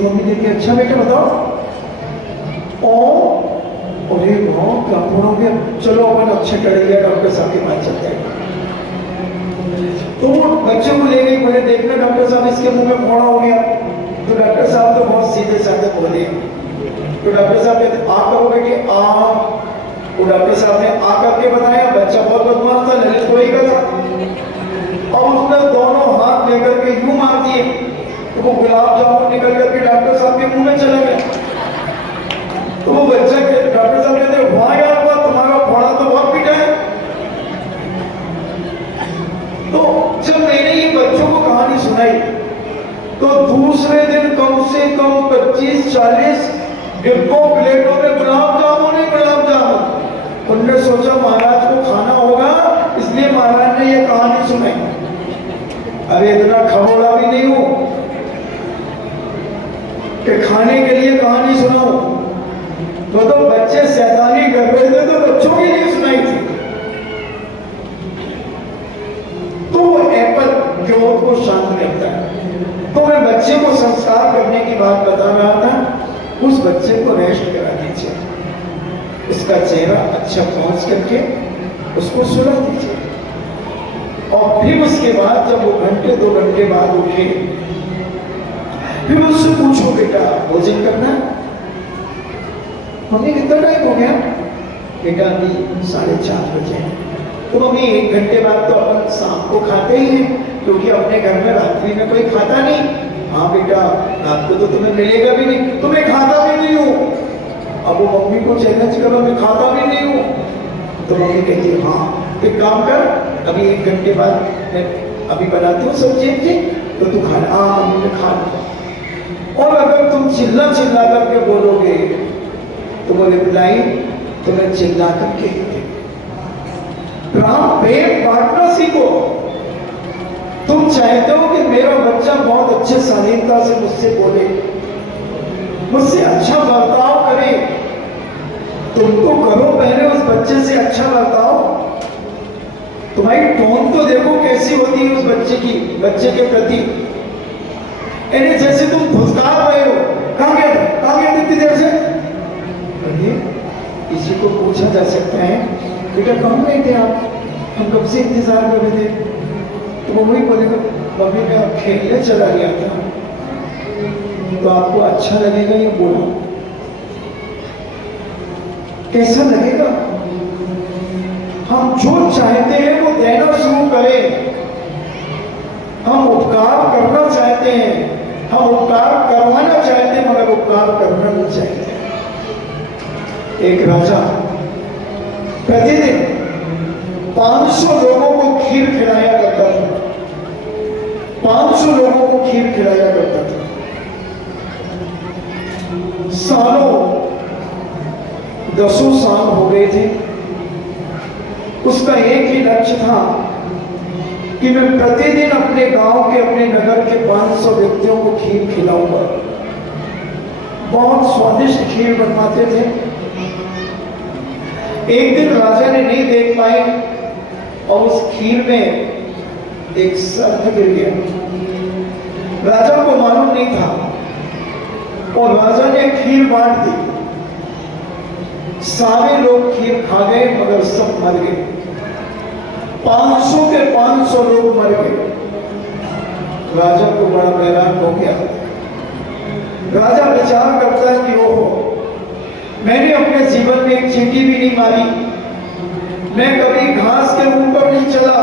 इसकी मम्मी कहती है अच्छा बेटा बताओ। और अरे वाह क्या पढ़ोगे, चलो अपन अच्छे टड़िया डॉक्टर साहब के पास चलते हैं। तो वो बच्चे को ले गई, बोले देखना डॉक्टर साहब इसके मुंह में फोड़ा हो गया। तो डॉक्टर साहब तो बहुत सीधे साधे बोले। तो डॉक्टर साहब कहते आ करो बेटे आ। वो डॉक्टर साहब ने आ करके बताया, बच्चा बहुत बदमाश था, ललित को ही करा। और उसने दोनों हाथ लेकर के यूं मार दिए तो वो गुलाब जामुन निकल करके डॉक्टर साहब के मुंह में चला गया। तो वो बच्चा के डॉक्टर साहब कहते वाह यार वाह, तुम्हारा फोड़ा तो बहुत पीटा है। तो जब मैंने ये बच्चों को कहानी सुनाई तो दूसरे दिन कम से कम 25-40 डिब्बों प्लेटों में गुलाब जामुन ही गुलाब जामुन। उनने सोचा महाराज को खाना होगा, इसलिए महाराज ने ये कहानी सुनाई। अरे इतना खबोला भी नहीं हूं कि खाने के लिए कहानी सुनाऊं। तो बच्चे शैतानी कर रहे थे तो बच्चों के लिए सुनाई थी। तो एप्पल क्यों को शांत करता है। तो मैं बच्चे को संस्कार करने की बात बता रहा था। उस बच्चे को रेस्ट करा दीजिए, उसका चेहरा अच्छा पहुंच करके उसको सुला दीजिए। और फिर उसके बाद जब वो घंटे 2 घंटे बाद उठे, फिर उससे पूछो बेटा भोजन करना। मम्मी कितना टाइम हो गया? बेटा अभी 4:30 बजे। तो मम्मी 1 घंटे बाद तो अपन शाम को खाते ही हैं, क्योंकि अपने घर में रात्रि में कोई खाता नहीं। हाँ बेटा रात को तो तुम्हें मिलेगा भी नहीं, तुम्हें खाता भी नहीं हूँ। अब वो मम्मी को चैलेंज करो, मैं खाता भी नहीं हूँ। तो मम्मी कहती है हाँ एक काम कर, अभी 1 घंटे बाद मैं अभी बनाती हूँ सब्जी तो तू खा। हाँ मम्मी ने खा लिया। और अगर तुम चिल्ला चिल्ला करके बोलोगे तो वो रिप्लाई तुम्हें चिल्ला करके प्रेम बांटना सीखो। तुम चाहते हो कि मेरा बच्चा बहुत अच्छे शालीनता से मुझसे बोले, मुझसे अच्छा बर्ताव करे, तुम तो करो पहले उस बच्चे से अच्छा बर्ताव। तुम्हारी टोन तो देखो कैसी होती है उस बच्चे के प्रति। यानी जैसे तुम फुसकार रहे हो, कहाँ गए इतनी देर से? अरे किसी को पूछा जा सकता है बेटा कहाँ गए थे आप, हम कब से इंतजार कर रहे थे। तो वो वही बोलेगा मम्मी मैं खेलने चला गया था। तो आपको अच्छा लगेगा ये बोलो? कैसा लगेगा? हम जो चाहते हैं वो देना शुरू करें। हम उपकार करना चाहते हैं, हम उपकार करवाना चाहते हैं, मगर उपकार करना नहीं चाहते। एक राजा प्रतिदिन 500 लोगों को खीर खिलाया करता था। 500 लोगों को खीर खिलाया करता था। सालों 10 साल हो गए थे। उसका एक ही लक्ष्य था कि मैं प्रतिदिन अपने गांव के, अपने नगर के 500 व्यक्तियों को खीर खिलाऊंगा। बहुत स्वादिष्ट खीर बनवाते थे। एक दिन राजा ने नहीं देख पाए और उस खीर में एक सर्प गिर गया। राजा को मालूम नहीं था और राजा ने खीर बांट दी। सारे लोग खीर खा गए मगर सब मर गए। 500 के 500 लोग मर गए। राजा को बड़ा हैरान हो गया। राजा विचार करता है कि ओहो, मैंने अपने जीवन में एक चींटी भी नहीं मारी, मैं कभी घास के ऊपर नहीं चला,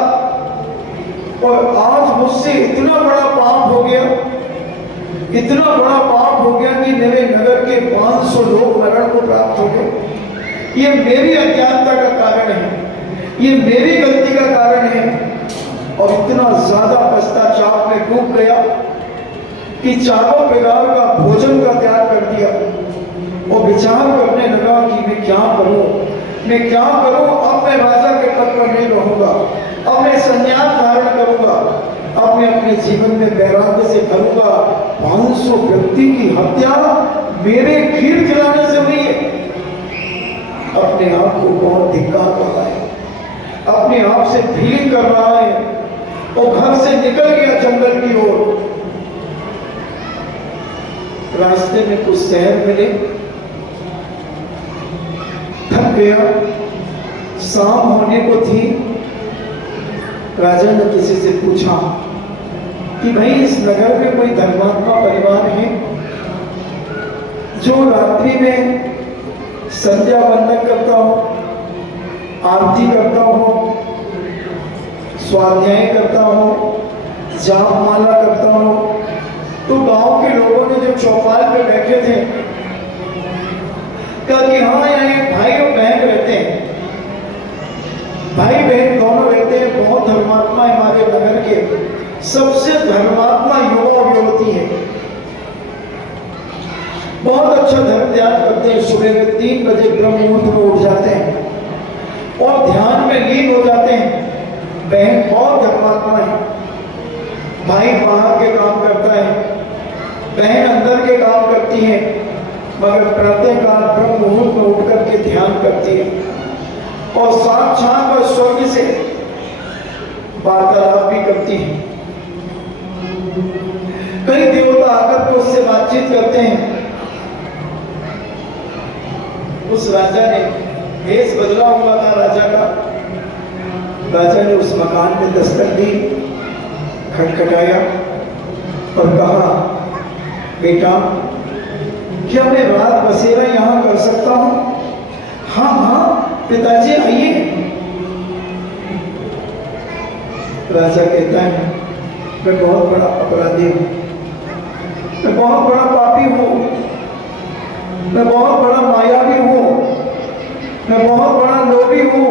और आज मुझसे इतना बड़ा पाप हो गया, इतना बड़ा पाप हो गया कि मेरे नगर के 500 लोग मरण को प्राप्त हो गए। ये मेरी अज्ञानता का कारण है, ये मेरी गलती का कारण है। और इतना ज्यादा पश्चाताप में डूब गया कि चारों प्रकार का भोजन का त्याग कर दिया और विचार करने लगा कि मैं क्या करूं, मैं क्या करूं। अब मैं राजा के पद पर नहीं रहूंगा, अब मैं संन्यास धारण करूंगा, अब मैं अपने जीवन में वैराग्य से करूंगा। 500 व्यक्ति की हत्या मेरे खीर खिलाने से हुई है। अपने आप को बहुत धिक्कार रहा है, अपने आप से फीलिंग कर रहा है और घर से निकल गया जंगल की ओर। रास्ते में कुछ शहर मिले, थक गया, शाम होने को थी। राजा ने किसी से पूछा कि भाई इस नगर में कोई धर्मात्मा परिवार है जो रात्रि में संध्या वंदन करता हो, आरती करता हो, स्वाध्याय करता हो, जाप माला करता हो। तो गांव के लोगों ने जो चौपाल पे बैठे थे कहा कि हाँ यहाँ एक भाई और बहन रहते हैं, भाई बहन दोनों रहते हैं, बहुत धर्मात्मा है हमारे नगर के, सबसे धर्मात्मा युवा और युवती है, बहुत अच्छा धर्म ध्यान करते हैं, सुबह में 3 बजे ब्रह्म मुहूर्त में उठ जाते हैं और ध्यान में लीन हो जाते हैं। बहन बहुत धर्मात्मा है, भाई बाहर के काम करता है, बहन अंदर के काम करती है, मगर प्रातः काल ब्रह्म मुहूर्त में उठ करके ध्यान करती है और साक्षात और स्वर्ग से वार्तालाप भी करती है। कई देवता आकर के उससे बातचीत करते हैं। उस राजा ने भेष बदला हुआ था राजा का। राजा ने उस मकान में दस्तक दी, खटखटाया और कहा, बेटा क्या मैं रात बसेरा यहाँ कर सकता हूँ? हाँ हाँ पिताजी आइए। राजा कहता है, मैं बहुत बड़ा अपराधी हूँ, मैं बहुत बड़ा पापी हूँ, मैं बहुत बड़ा मायावी हूँ, मैं बहुत बड़ा लोभी हूँ,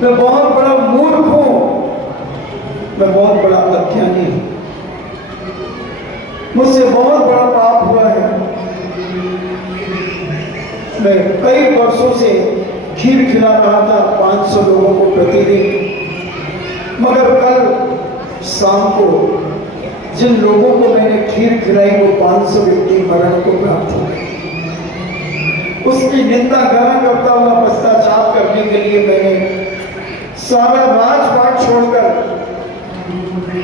मैं बहुत बड़ा मूर्ख हूँ, मैं बहुत बड़ा अज्ञानी हूँ, मुझसे बहुत बड़ा पाप हुआ है। मैं कई वर्षों से खीर खिला रहा था 500 लोगों को प्रतिदिन, मगर कल शाम को जिन लोगों को मैंने खीर खिलाई वो 500 व्यक्ति मरण को प्राप्त हो गए। उसकी निंदा गाना करता हुआ पश्चाताप करने के लिए मैंने सारा राजपाट छोड़कर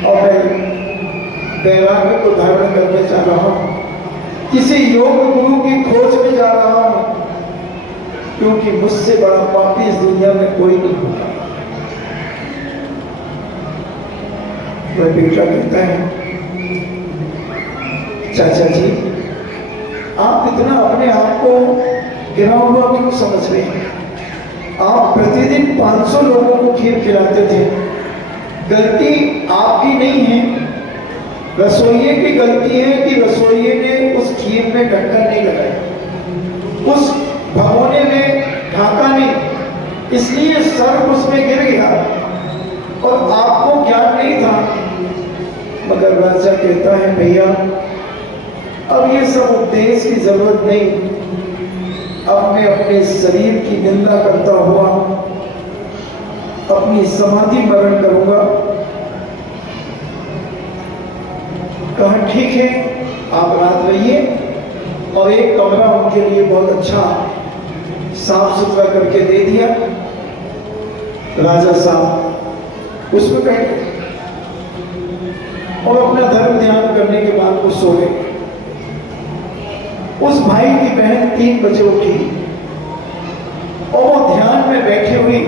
और मैं वैराग्य को धारण करने जा रहा हूँ, किसी योग गुरु की खोज में जा रहा हूँ, क्योंकि मुझसे बड़ा पापी इस दुनिया में कोई नहीं होगा। वह बेटा कहता है, चाचा जी आप इतना अपने आप को गिरा हुआ क्यों समझ रहे हैं? आप प्रतिदिन 500 लोगों को खीर खिलाते थे, गलती आपकी नहीं है, रसोइये की गलती है कि रसोइये ने उस खीर में ढक्कन नहीं लगाया, उस भगोने में ढाका नहीं, इसलिए सर्प उसमें गिर गया और आपको ज्ञान नहीं था। मगर राजा कहता है, भैया अब ये सब उपदेश की जरूरत नहीं, अब मैं अपने शरीर की निंदा करता हुआ अपनी समाधि मरण करूंगा। कहा ठीक है, आप रात रहिए और एक कमरा उनके लिए बहुत अच्छा साफ सुथरा करके दे दिया। राजा साहब उसमें बैठे और अपना धर्म ध्यान करने के बाद वो सो गए। उस भाई की बहन 3 बजे उठी और वो ध्यान में बैठी हुई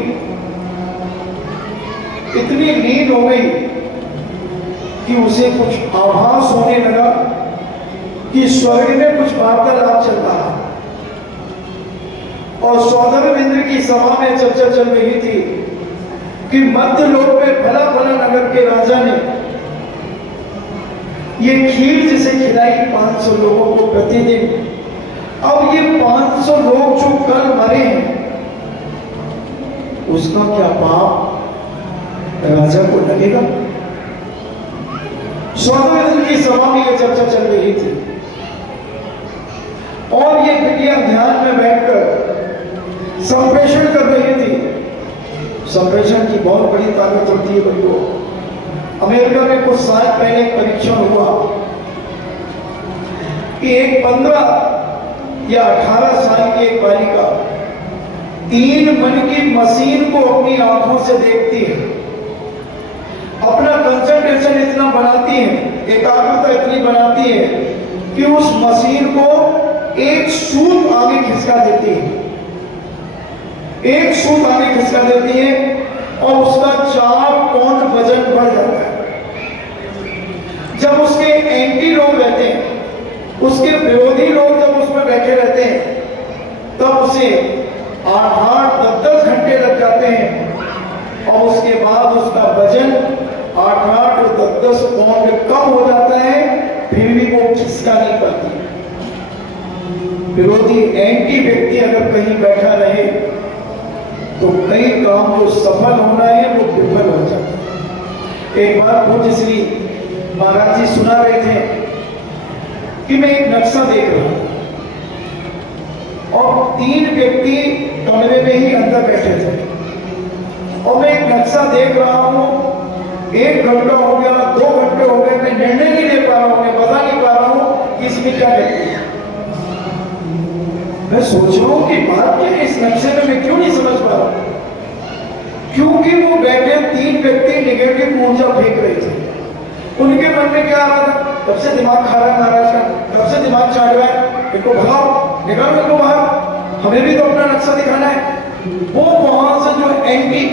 इतनी नींद हो गई कि उसे कुछ आभास होने लगा कि स्वर्ग में कुछ वार्तालाप चल रहा है और सौदागर इंद्र की सभा में चर्चा चल रही थी कि मध्य लोक में फला फला नगर के राजा ने ये खीर जिसे खिलाई 500 लोगों को प्रतिदिन, अब ये 500 लोग जो कल मरे हैं उसका क्या पाप राजा को लगेगा? सौदागर की सभा में यह चर्चा चल रही थी और ये बिटिया ध्यान में बैठकर संप्रेषण कर रही थी। संप्रेषण की बहुत बड़ी ताकत होती है बंधुओं। अमेरिका में कुछ साल पहले एक परीक्षण हुआ कि एक 15 या 18 साल की एक बालिका 3 मन की मशीन को अपनी आंखों से देखती है, अपना कंसंट्रेशन इतना बनाती है, एकाग्रता इतनी बनाती है कि उस मशीन को एक सूत आगे खिसका देती है, एक सूत आगे खिसका देती है और उसका 4 पाउंड वजन बढ़ जाता है। जब उसके एंटी लोग रहते हैं, उसके विरोधी लोग जब उसमें बैठे रहते हैं, तब उसे 8-8, 10-10 घंटे लग जाते हैं और उसके बाद उसका वजन 8-8 और 10-10 पाउंड कम हो जाता है, फिर भी वो खिसका नहीं पाती। विरोधी एंटी व्यक्ति अगर कहीं बैठा रहे तो कई काम जो सफल होना है वो विफल हो जाता है। एक बार पूज्य श्री महाराज जी सुना रहे थे कि मैं एक नक्शा देख रहा हूं और 3 व्यक्ति कमरे में ही अंदर बैठे थे और मैं एक नक्शा देख रहा हूं। 1 घंटा हो गया, 2 घंटे हो गए, मैं निर्णय नहीं ले पा रहा हूं, मैं बता नहीं पा रहा हूं कि इसमें क्या कहते हैं। मैं सोच रहा हूं कि बात क्या है इस नक्शे में, मैं क्यों नहीं समझ पा रहा। क्योंकि वो बैठे 3 व्यक्ति निगेटिव ऊर्जा फेंक रहे थे। उनके मन में क्या आ रहा था, कब से दिमाग खा रहा है महाराज का, कब से दिमाग चाट रहा है, इनको भगाओ, निकालो इनको बाहर, हमें भी तो अपना नक्शा दिखाना है। वो वहां से जो एंटी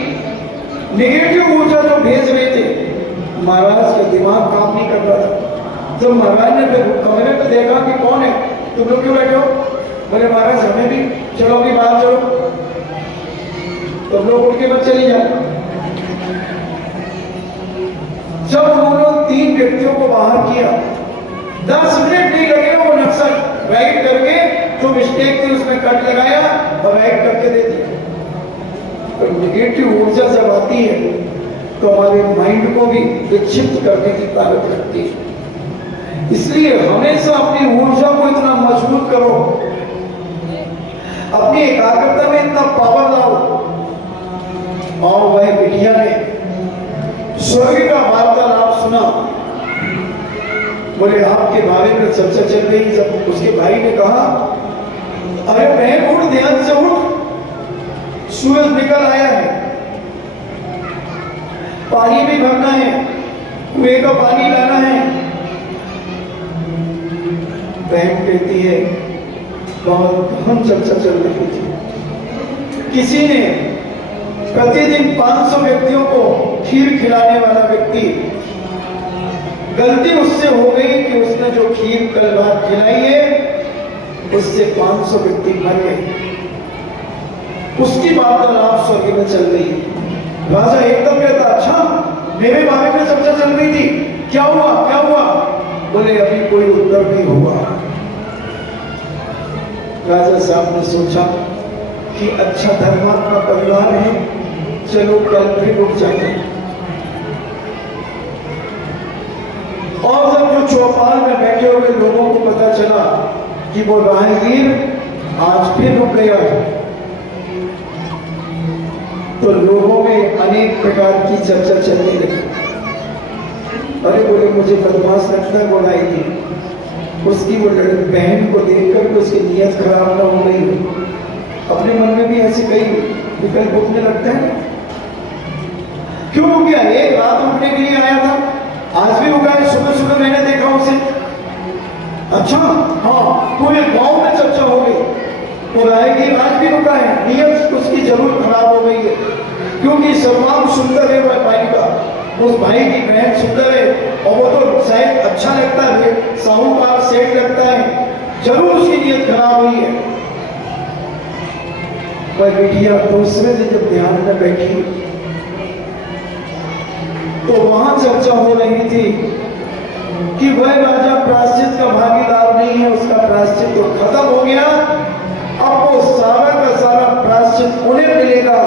नेगेटिव ऊर्जा जो भेज रहे थे, महाराज का दिमाग काम नहीं कर रहा था। जब महाराज ने कमरे में देखा कि कौन है, तुम लोग क्यों बैठे हो, बोले महाराज हमें भी, चलो अभी बाहर चलो। तो लोग उठ के बाद चली जाए। जब उन्होंने 3 व्यक्तियों को बाहर किया, 10 मिनट नहीं लगे, वो नक्शा राइट करके जो मिस्टेक थी उसमें कट लगाया और राइट करके दे दिया। तो नेगेटिव ऊर्जा जब आती है तो हमारे माइंड को भी विक्षिप्त करने की ताकत रखती है। इसलिए हमेशा अपनी ऊर्जा को इतना मजबूत करो, अपनी एकाग्रता में इतना पावर लाओ। और वह बिटिया ने स्वर्ग का वार्तालाप सुना। बोले आपके बारे में चर्चा चल रही। जब उसके भाई ने कहा, अरे बहन उठ, ध्यान से उठ, सूरज निकल आया है, पानी भी भरना है, कुएं का पानी लाना है। बहन कहती है बहुत गहन चर्चा चल रही थी। किसी ने प्रतिदिन 500 व्यक्तियों को खीर खिलाने वाला व्यक्ति, गलती उससे हो गई कि उसने जो खीर कल रात खिलाई है उससे 500 व्यक्ति मर गए। उसकी वार्तालाप स्वर्ग में चल रही है। राजा एकदम कहता, अच्छा मेरे बारे में चर्चा चल रही थी, क्या हुआ क्या हुआ? बोले अभी कोई उत्तर नहीं हुआ। राजा साहब ने सोचा कि अच्छा धर्मात्मा परिवार है, चलो कल फिर रुक जाते हैं। और जब जो चौपाल में बैठे हुए लोगों को पता चला कि वो राहगीर आज फिर रुक गया है, तो लोगों में अनेक प्रकार की चर्चा चलने लगी। अरे बोले मुझे बदमाश लगता है, बोलाएगी उसकी वो बहन को देखकर उसकी नीयत खराब ना हो गई। अपने मन में भी ऐसे कई विकल्प उठने लगता है। क्यों हो गया? एक रात रुकने के लिए आया था, आज भी रुका है, सुबह सुबह मैंने देखा उसे। अच्छा हाँ, पूरे गांव में चर्चा हो गई, वो राहगीर आज भी रुका है, नीयत उसकी जरूर खराब हो गई है। क्योंकि सर्वांग सुंदर है वह भाई का, उस भाई की बहन सुंदर है और वो तो शायद अच्छा लगता है, साहूकार सेठ लगता है, जरूर उसकी नीयत खराब हुई है। वह बिटिया दूसरे दिन जब ध्यान में बैठी तो वहां चर्चा हो रही थी कि वह राजा प्रायश्चित का भागीदार नहीं है, उसका प्रायश्चित तो खत्म हो गया। अब वो सारा का सारा प्रायश्चित उन्हें मिलेगा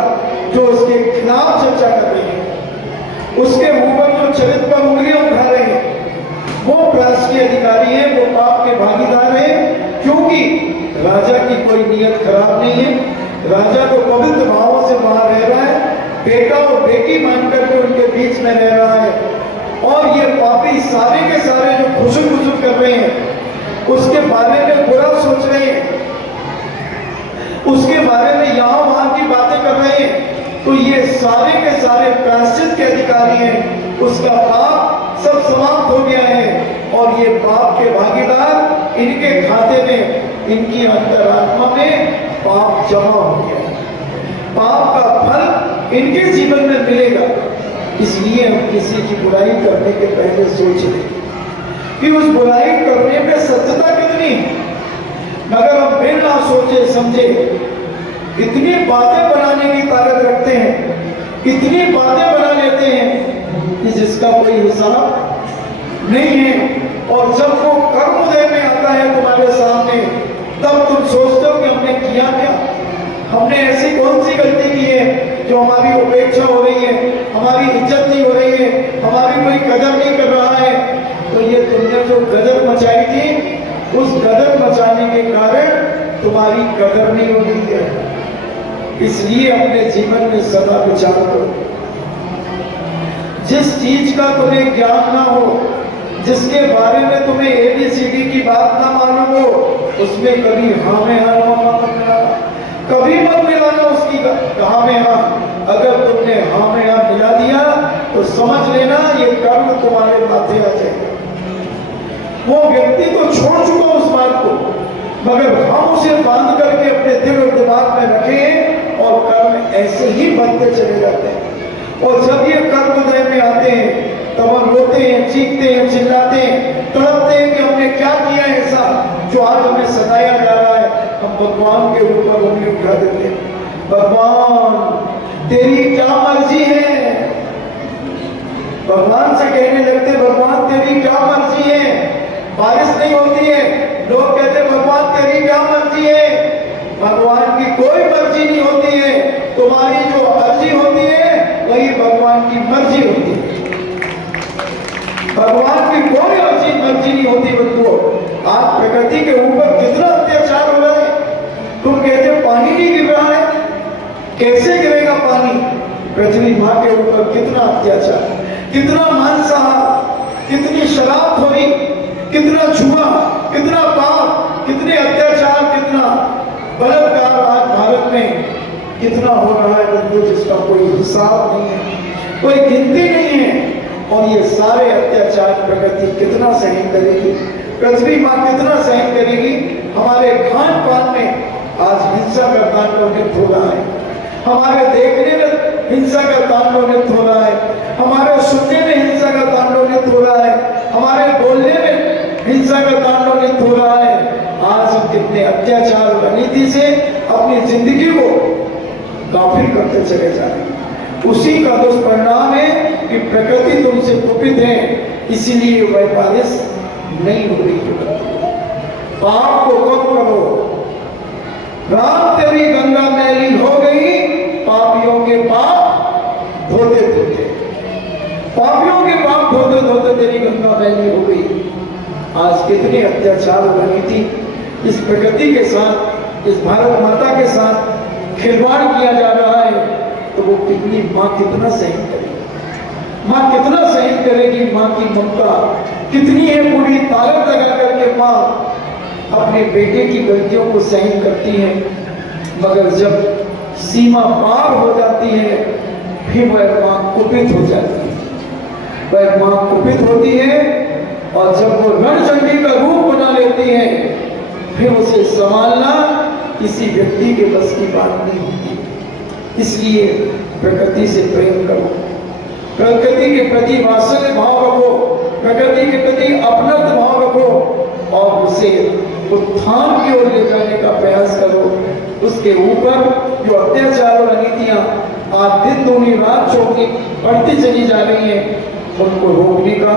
जो उसके खिलाफ चर्चा कर रहे हैं, उसके मुंह पर जो चरित्र पर उंगलियां उठा रहे हैं, वो प्रायश्चित अधिकारी है, वो पाप के भागीदार है। क्योंकि राजा की कोई नीयत खराब नहीं है, राजा तो पवित्र भावों से वहां रह रहा है, बेटा और बेटी मानकर के उनके बीच में रह रहा है। और ये पापी सारे के सारे जो खुशुर खुशुर कर रहे हैं, उसके बारे में बुरा सोच रहे हैं, उसके बारे में यहाँ वहां की बातें कर रहे हैं, तो ये सारे के सारे प्रायश्चित के अधिकारी हैं। उसका पाप सब समाप्त हो गया है और ये पाप के भागीदार इनके खाते में, इनकी अंतरात्मा में पाप जमा हो गया। पाप का फल इनके जीवन में मिलेगा। इसलिए हम किसी की बुराई करने के पहले सोच लें कि उस बुराई करने में सत्यता कितनी है। मगर हम बिना सोचे समझे इतनी बातें बनाने की ताकत रखते हैं, इतनी बातें बना लेते हैं कि जिसका कोई हिसाब नहीं है। और जब वो कर्मोदय में आता है तुम्हारे सामने, तब तुम सोचते हो कि हमने किया क्या, हमने ऐसी कौन सी गलती की है जो हमारी उपेक्षा हो रही है, हमारी इज्जत नहीं हो रही है, हमारी कोई कदर नहीं कर रहा है। तो ये तुमने जो गदर मचाई थी, उस गदर मचाने के कारण तुम्हारी कदर नहीं हो रही है। इसलिए अपने जीवन में सदा विचार करो। जिस चीज का तुम्हें ज्ञान ना हो, जिसके बारे में तुम्हें ABCD की बात ना मालूम हो, उसमें कभी हाँ में हाँ मत मिलाना, कभी मत मिलाना उसकी हाँ में हाँ। अगर तुमने हाँ में हाँ मिला दिया तो समझ लेना ये कर्म तुम्हारे माथे आ जाएगा। वो व्यक्ति तो छोड़ चुका उस बात को, मगर हम उसे बांध करके अपने दिल और दिमाग में रखें और कर्म ऐसे ही बनते चले जाते हैं। और जब ये कर्मोदय में आते हैं तब हम रोते हैं, चीखते हैं, चिल्लाते हैं, तड़पते हैं कि हमने क्या किया ऐसा जो आज हमें सताया जा रहा है। हम भगवान के ऊपर उंगली उठा देते हैं, भगवान तेरी क्या मर्जी है। भगवान से कहने लगते, भगवान तेरी क्या मर्जी है। बारिश नहीं होती है, लोग कहते भगवान तेरी क्या मर्जी है। भगवान की कोई मर्जी नहीं होती है, तुम्हारी जो अर्जी होती है वही भगवान की मर्जी होती है। भगवान की कोई अर्जी मर्जी नहीं होती। बंधुओं, आज प्रकृति के ऊपर कितना अत्याचार हो रहा है। तुम कहते पानी नहीं गिर रहा है, कैसे गिरेगा पानी। पृथ्वी माँ के ऊपर कितना अत्याचार, कितना मांसाहार, कितनी शराबखोरी, कितना जुआ, कितना पाप, कितने अत्याचार, कितना बलात्कार आज भारत में कितना हो रहा है बंधु, जिसका कोई हिसाब नहीं है, कोई गिनती नहीं है। और ये सारे अत्याचार प्रकृति कितना सहन करेगी, पृथ्वी माँ कितना सहन करेगी। हमारे खान पान में आज हिंसा का तांडव नृत्य हो रहा है, हमारे देखने में हिंसा का तांडव नृत्य हो रहा है, हमारे सुनने में हिंसा का तांडव नृत्य हो रहा है, हमारे बोलने में हिंसा का तांडव नृत्य हो रहा है। आज हम कितने अत्याचार और अनीति से अपनी जिंदगी को काफिर करते चले जा रहे हैं। उसी का दुष्परिणाम है कि प्रकृति तुमसे कुपित है, इसीलिए वह बारिश नहीं हो रही है। पाप को कम करो। राम तेरी गंगा मैली हो गई, पापियों के पाप धोते धोते, पापियों के पाप धोते धोते तेरी गंगा मैली हो गई। आज कितने अत्याचार और अनीति इस प्रकृति के साथ, इस भारत माता के साथ खिलवाड़ किया जा रहा है। तो वो कितनी माँ कितना सहन करेगी, माँ कितना सहन करेगी। माँ की ममता कितनी है, पूरी ताकत लगा करके माँ अपने बेटे की गलतियों को सहन करती है। मगर जब सीमा पार हो जाती है फिर वह माँ कुपित हो जाती है, वह माँ कुपित होती है। और जब वो रणचंडी का रूप बना लेती है फिर उसे संभालना किसी व्यक्ति के बस की बात नहीं होती। इसलिए प्रकृति से प्रेम करो, प्रकृति के प्रति वात्सल्य भाव रखो, प्रकृति के प्रति अपनत्व भाव रखो और उसे उत्थान की ओर ले जाने का प्रयास करो। उसके ऊपर जो अत्याचार और अनीतियां आज दिन दूनी रात चौकी बढ़ती चली जा रही हैं, उनको रोकने का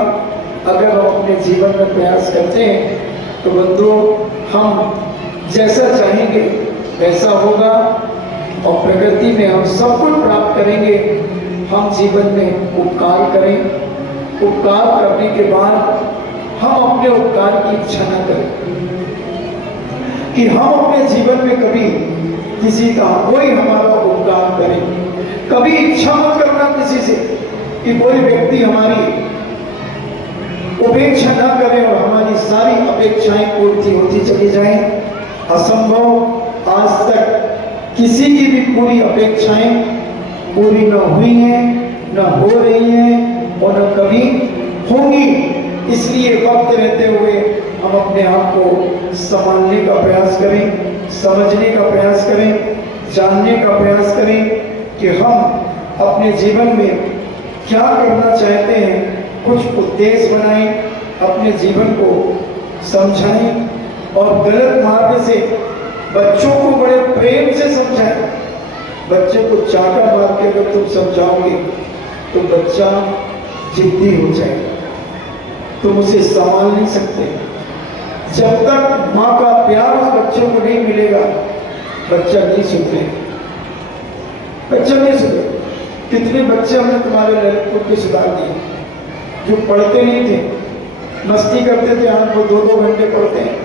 अगर हम अपने जीवन में प्रयास करते हैं तो बंधुओं, हम जैसा चाहेंगे वैसा होगा और प्रकृति में हम सब कुछ प्राप्त करेंगे। हम जीवन में उपकार करें, उपकार करने के बाद हम अपने उपकार की इच्छा न करें कि हम अपने जीवन में कभी किसी का कोई हमारा उपकार करे। कभी इच्छा मत करना किसी से कि कोई व्यक्ति हमारी उपेक्षा न करे और हमारी सारी अपेक्षाएं पूर्ति होती चली जाएं। असंभव। आज तक किसी की भी पूरी अपेक्षाएं पूरी न हुई हैं, न हो रही हैं और न कभी होंगी। इसलिए वक्त रहते हुए हम अपने आप को संभालने का प्रयास करें, समझने का प्रयास करें, जानने का प्रयास करें कि हम अपने जीवन में क्या करना चाहते हैं। कुछ उद्देश्य बनाएं, अपने जीवन को समझाएं और गलत मार्ग से बच्चों को बड़े प्रेम से समझाएं। बच्चे को चाटा मार के अगर तुम समझाओगे तो बच्चा जिद्दी हो जाएगा, तुम उसे संभाल नहीं सकते। जब तक माँ का प्यार उस बच्चे को नहीं मिलेगा, बच्चा नहीं सुधरेगा, बच्चा नहीं सुधरेगा। कितने बच्चे हमने तुम्हारे लड़कों के सुधार दिए जो पढ़ते नहीं थे, मस्ती करते थे, आज वो 2-2 घंटे पढ़ते हैं,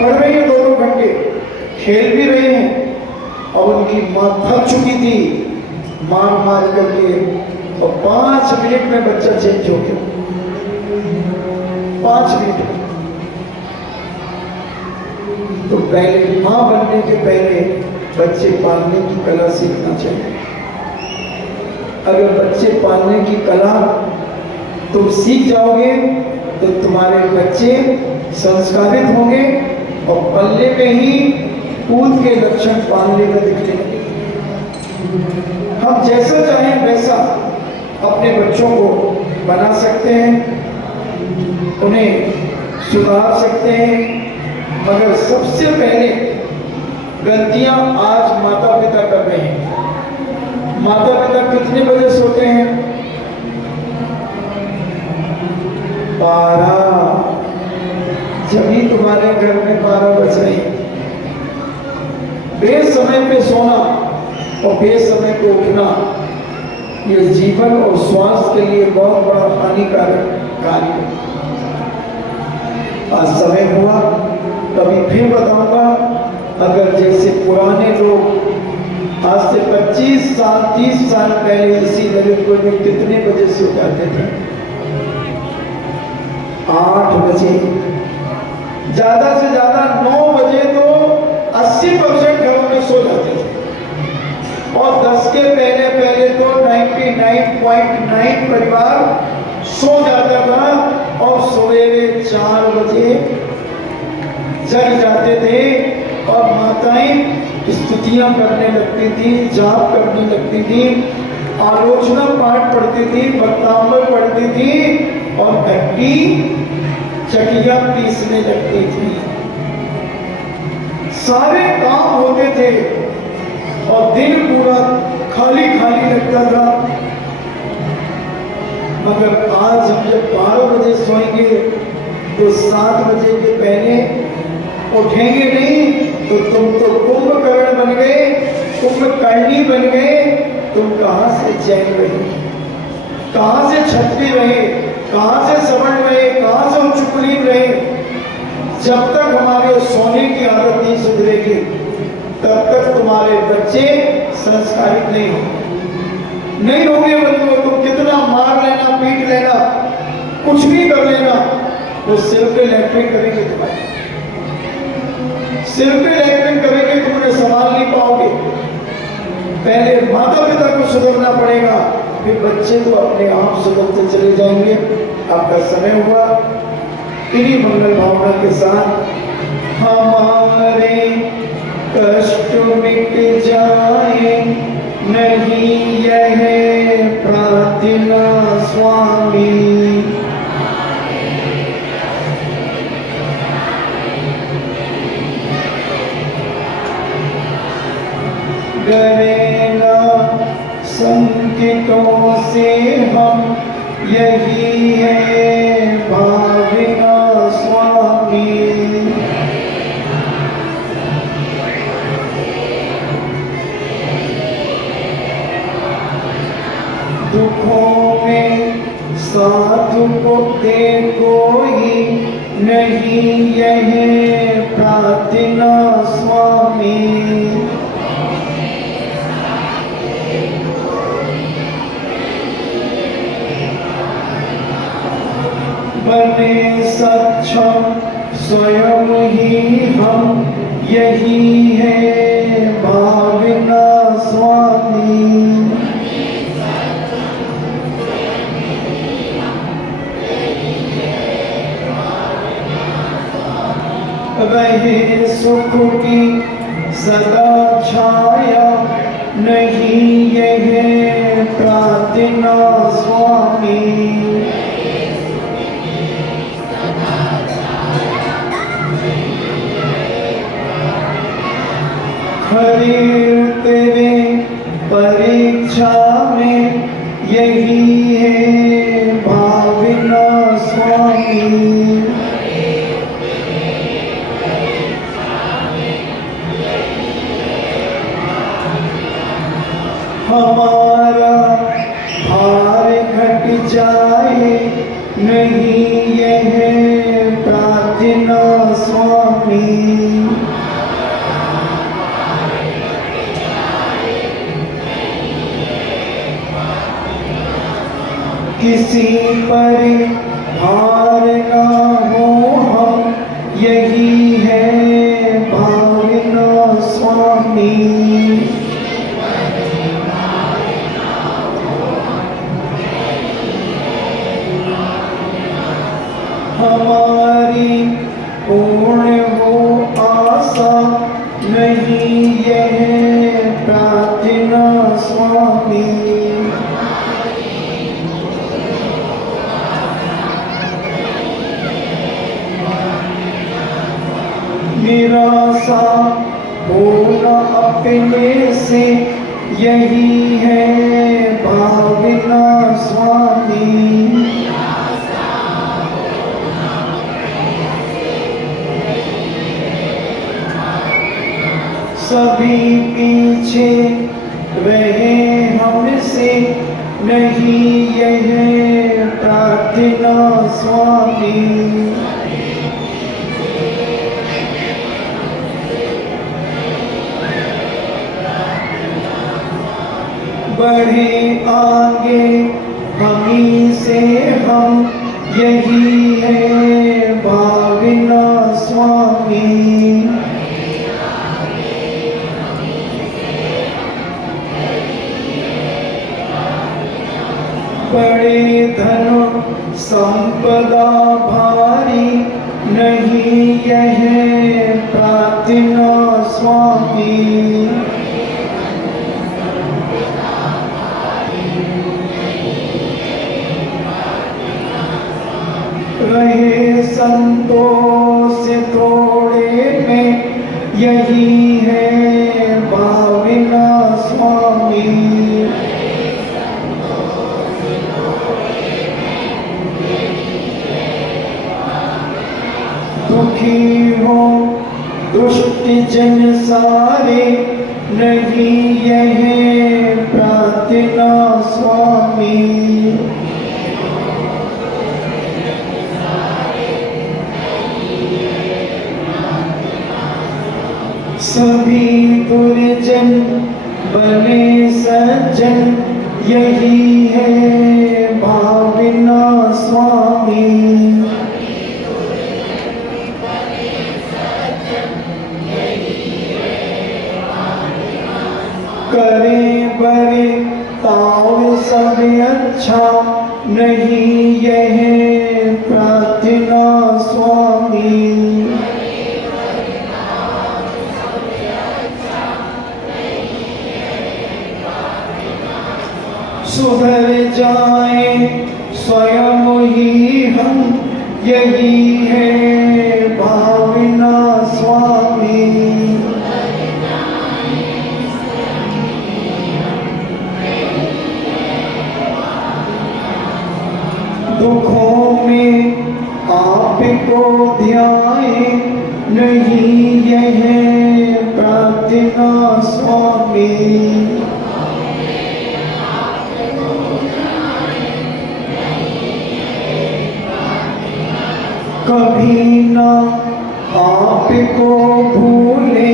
पढ़ रहे हैं 2-2 घंटे, खेल भी रहे हैं। और उनकी माँ थक चुकी थी मार मार करके, और 5 मिनट में बच्चा चेंज हो गया, 5 मिनट में। तो पहले माँ बनने के पहले बच्चे पालने की कला सीखना चाहिए। अगर बच्चे पालने की कला तुम सीख जाओगे तो तुम्हारे बच्चे संस्कारित होंगे और पल्ले में ही कूद के लक्षण पालने में दिखने लगे। हम जैसा चाहें वैसा अपने बच्चों को बना सकते हैं, उन्हें सुधार सकते हैं, मगर सबसे पहले गलतियां आज माता पिता कर रहे हैं। माता पिता कितने बजे सोते हैं? 12। जब ही तुम्हारे घर में 12 बज रहे हैं। बेसमय पे सोना और बेसमय पे उठना, ये जीवन और स्वास्थ्य के लिए बहुत बड़ा हानिकारक कार्य है। आज समय हुआ, कभी फिर बताऊंगा। अगर जैसे पुराने लोग आज से 25 साल 30 साल पहले इसी ललितपुर में कितने बजे सो जाते थे? 8 बजे, ज्यादा से ज्यादा 9 बजे तो 80% घरों में सो जाते थे। और 10 के पहले पहले तो 99.9 परिवार सो जाता था और सवेरे 4 बजे जग जाते थे और माताएं स्तुतियां करने लगती थी, जाप करने लगती थी, आलोचना पाठ पढ़ती थी, भक्तांबर पढ़ती थी और घंटी चकिया पीसने लगती थी। सारे काम होते थे और दिन पूरा खाली खाली लगता था। मगर आज हम जब 12 बजे सोएंगे तो 7 बजे के पहले उठेंगे नहीं तो तुम तो कुंभकर्ण बन गए, कुंभकर्णी बन गए। तुम कहां से चैन रहे, कहां से छत्री रहे, कहां से सबड़ रहे, कहां से उच्चकुलीन रहे। जब तक हमारे सोने की आदत नहीं सुधरेगी तब तक तुम्हारे बच्चे संस्कारित नहीं होंगे। बंधुओं, तुम कितना मार लेना, पीट लेना, कुछ भी कर लेना, वो सिर पे लैट्रिन करेंगे, तुम्हारे सिर पे लैट्रिन करेंगे, तुम उन्हें संभाल नहीं पाओगे। पहले माता पिता को सुधरना पड़ेगा, फिर बच्चे तो अपने आप सुधरते चले जाएंगे। आपका समय हुआ, इन्हीं मंगल भावना के साथ हमारे कष्ट मिट जाए, नहीं यह प्रार्थना स्वामी। डरेना संकटों से हम, यही है भावना स्वामी। दुखों में साथ को देखो ही, नहीं यह प्रार्थना स्वामी। बने सक्षम स्वयं ही हम, यही है भावना स्वामी। वह सुख की सदा छाया नहीं यह प्रार्थना स्वामी। हरे तेरे परीक्षा में यही है भावना स्वामी। हमारा भार घट जाए नहीं यह प्रार्थना स्वामी। किसी पर भार ना हो हम यही है भावना स्वामी। हमारी पूर्ण हो आशा नहीं यह प्रार्थना स्वामी। निराशा होना अपने से यही है भावना स्वामी। सभी पीछे रहे हमसे नहीं यह प्रार्थना स्वामी। बढ़े आगे हमी से हम यही है भावना स्वामी। बड़े धन संपदा भारी नहीं यह प्रार्थना स्वामी। रहे संतोष थोड़े में यही है भावना स्वामी। दुखी हो दुष्ट जन सारे नहीं यह प्रार्थना स्वामी। सभी दुर्जन बने सज्जन यही है भावना स्वामी। करे बड़े ताव सब अच्छा नहीं यह प्रार्थना स्वामी। सुधर जाए स्वयं ही हम यही है भावना स्वामी। दुखों में आपको ध्याए नहीं यह प्रार्थना स्वामी। कभी न आपको भूले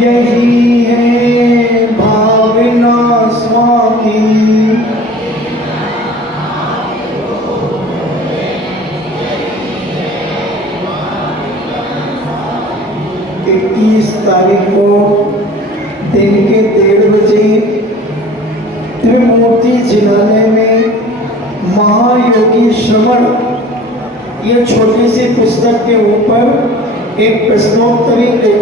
यही है भावना स्वामी। 21 तारीख को दिन के 1:30 बजे त्रिमूर्ति जिलालय में महायोगी श्रवण ये छोटी सी पुस्तक के ऊपर एक प्रश्नोत्तरी लेकर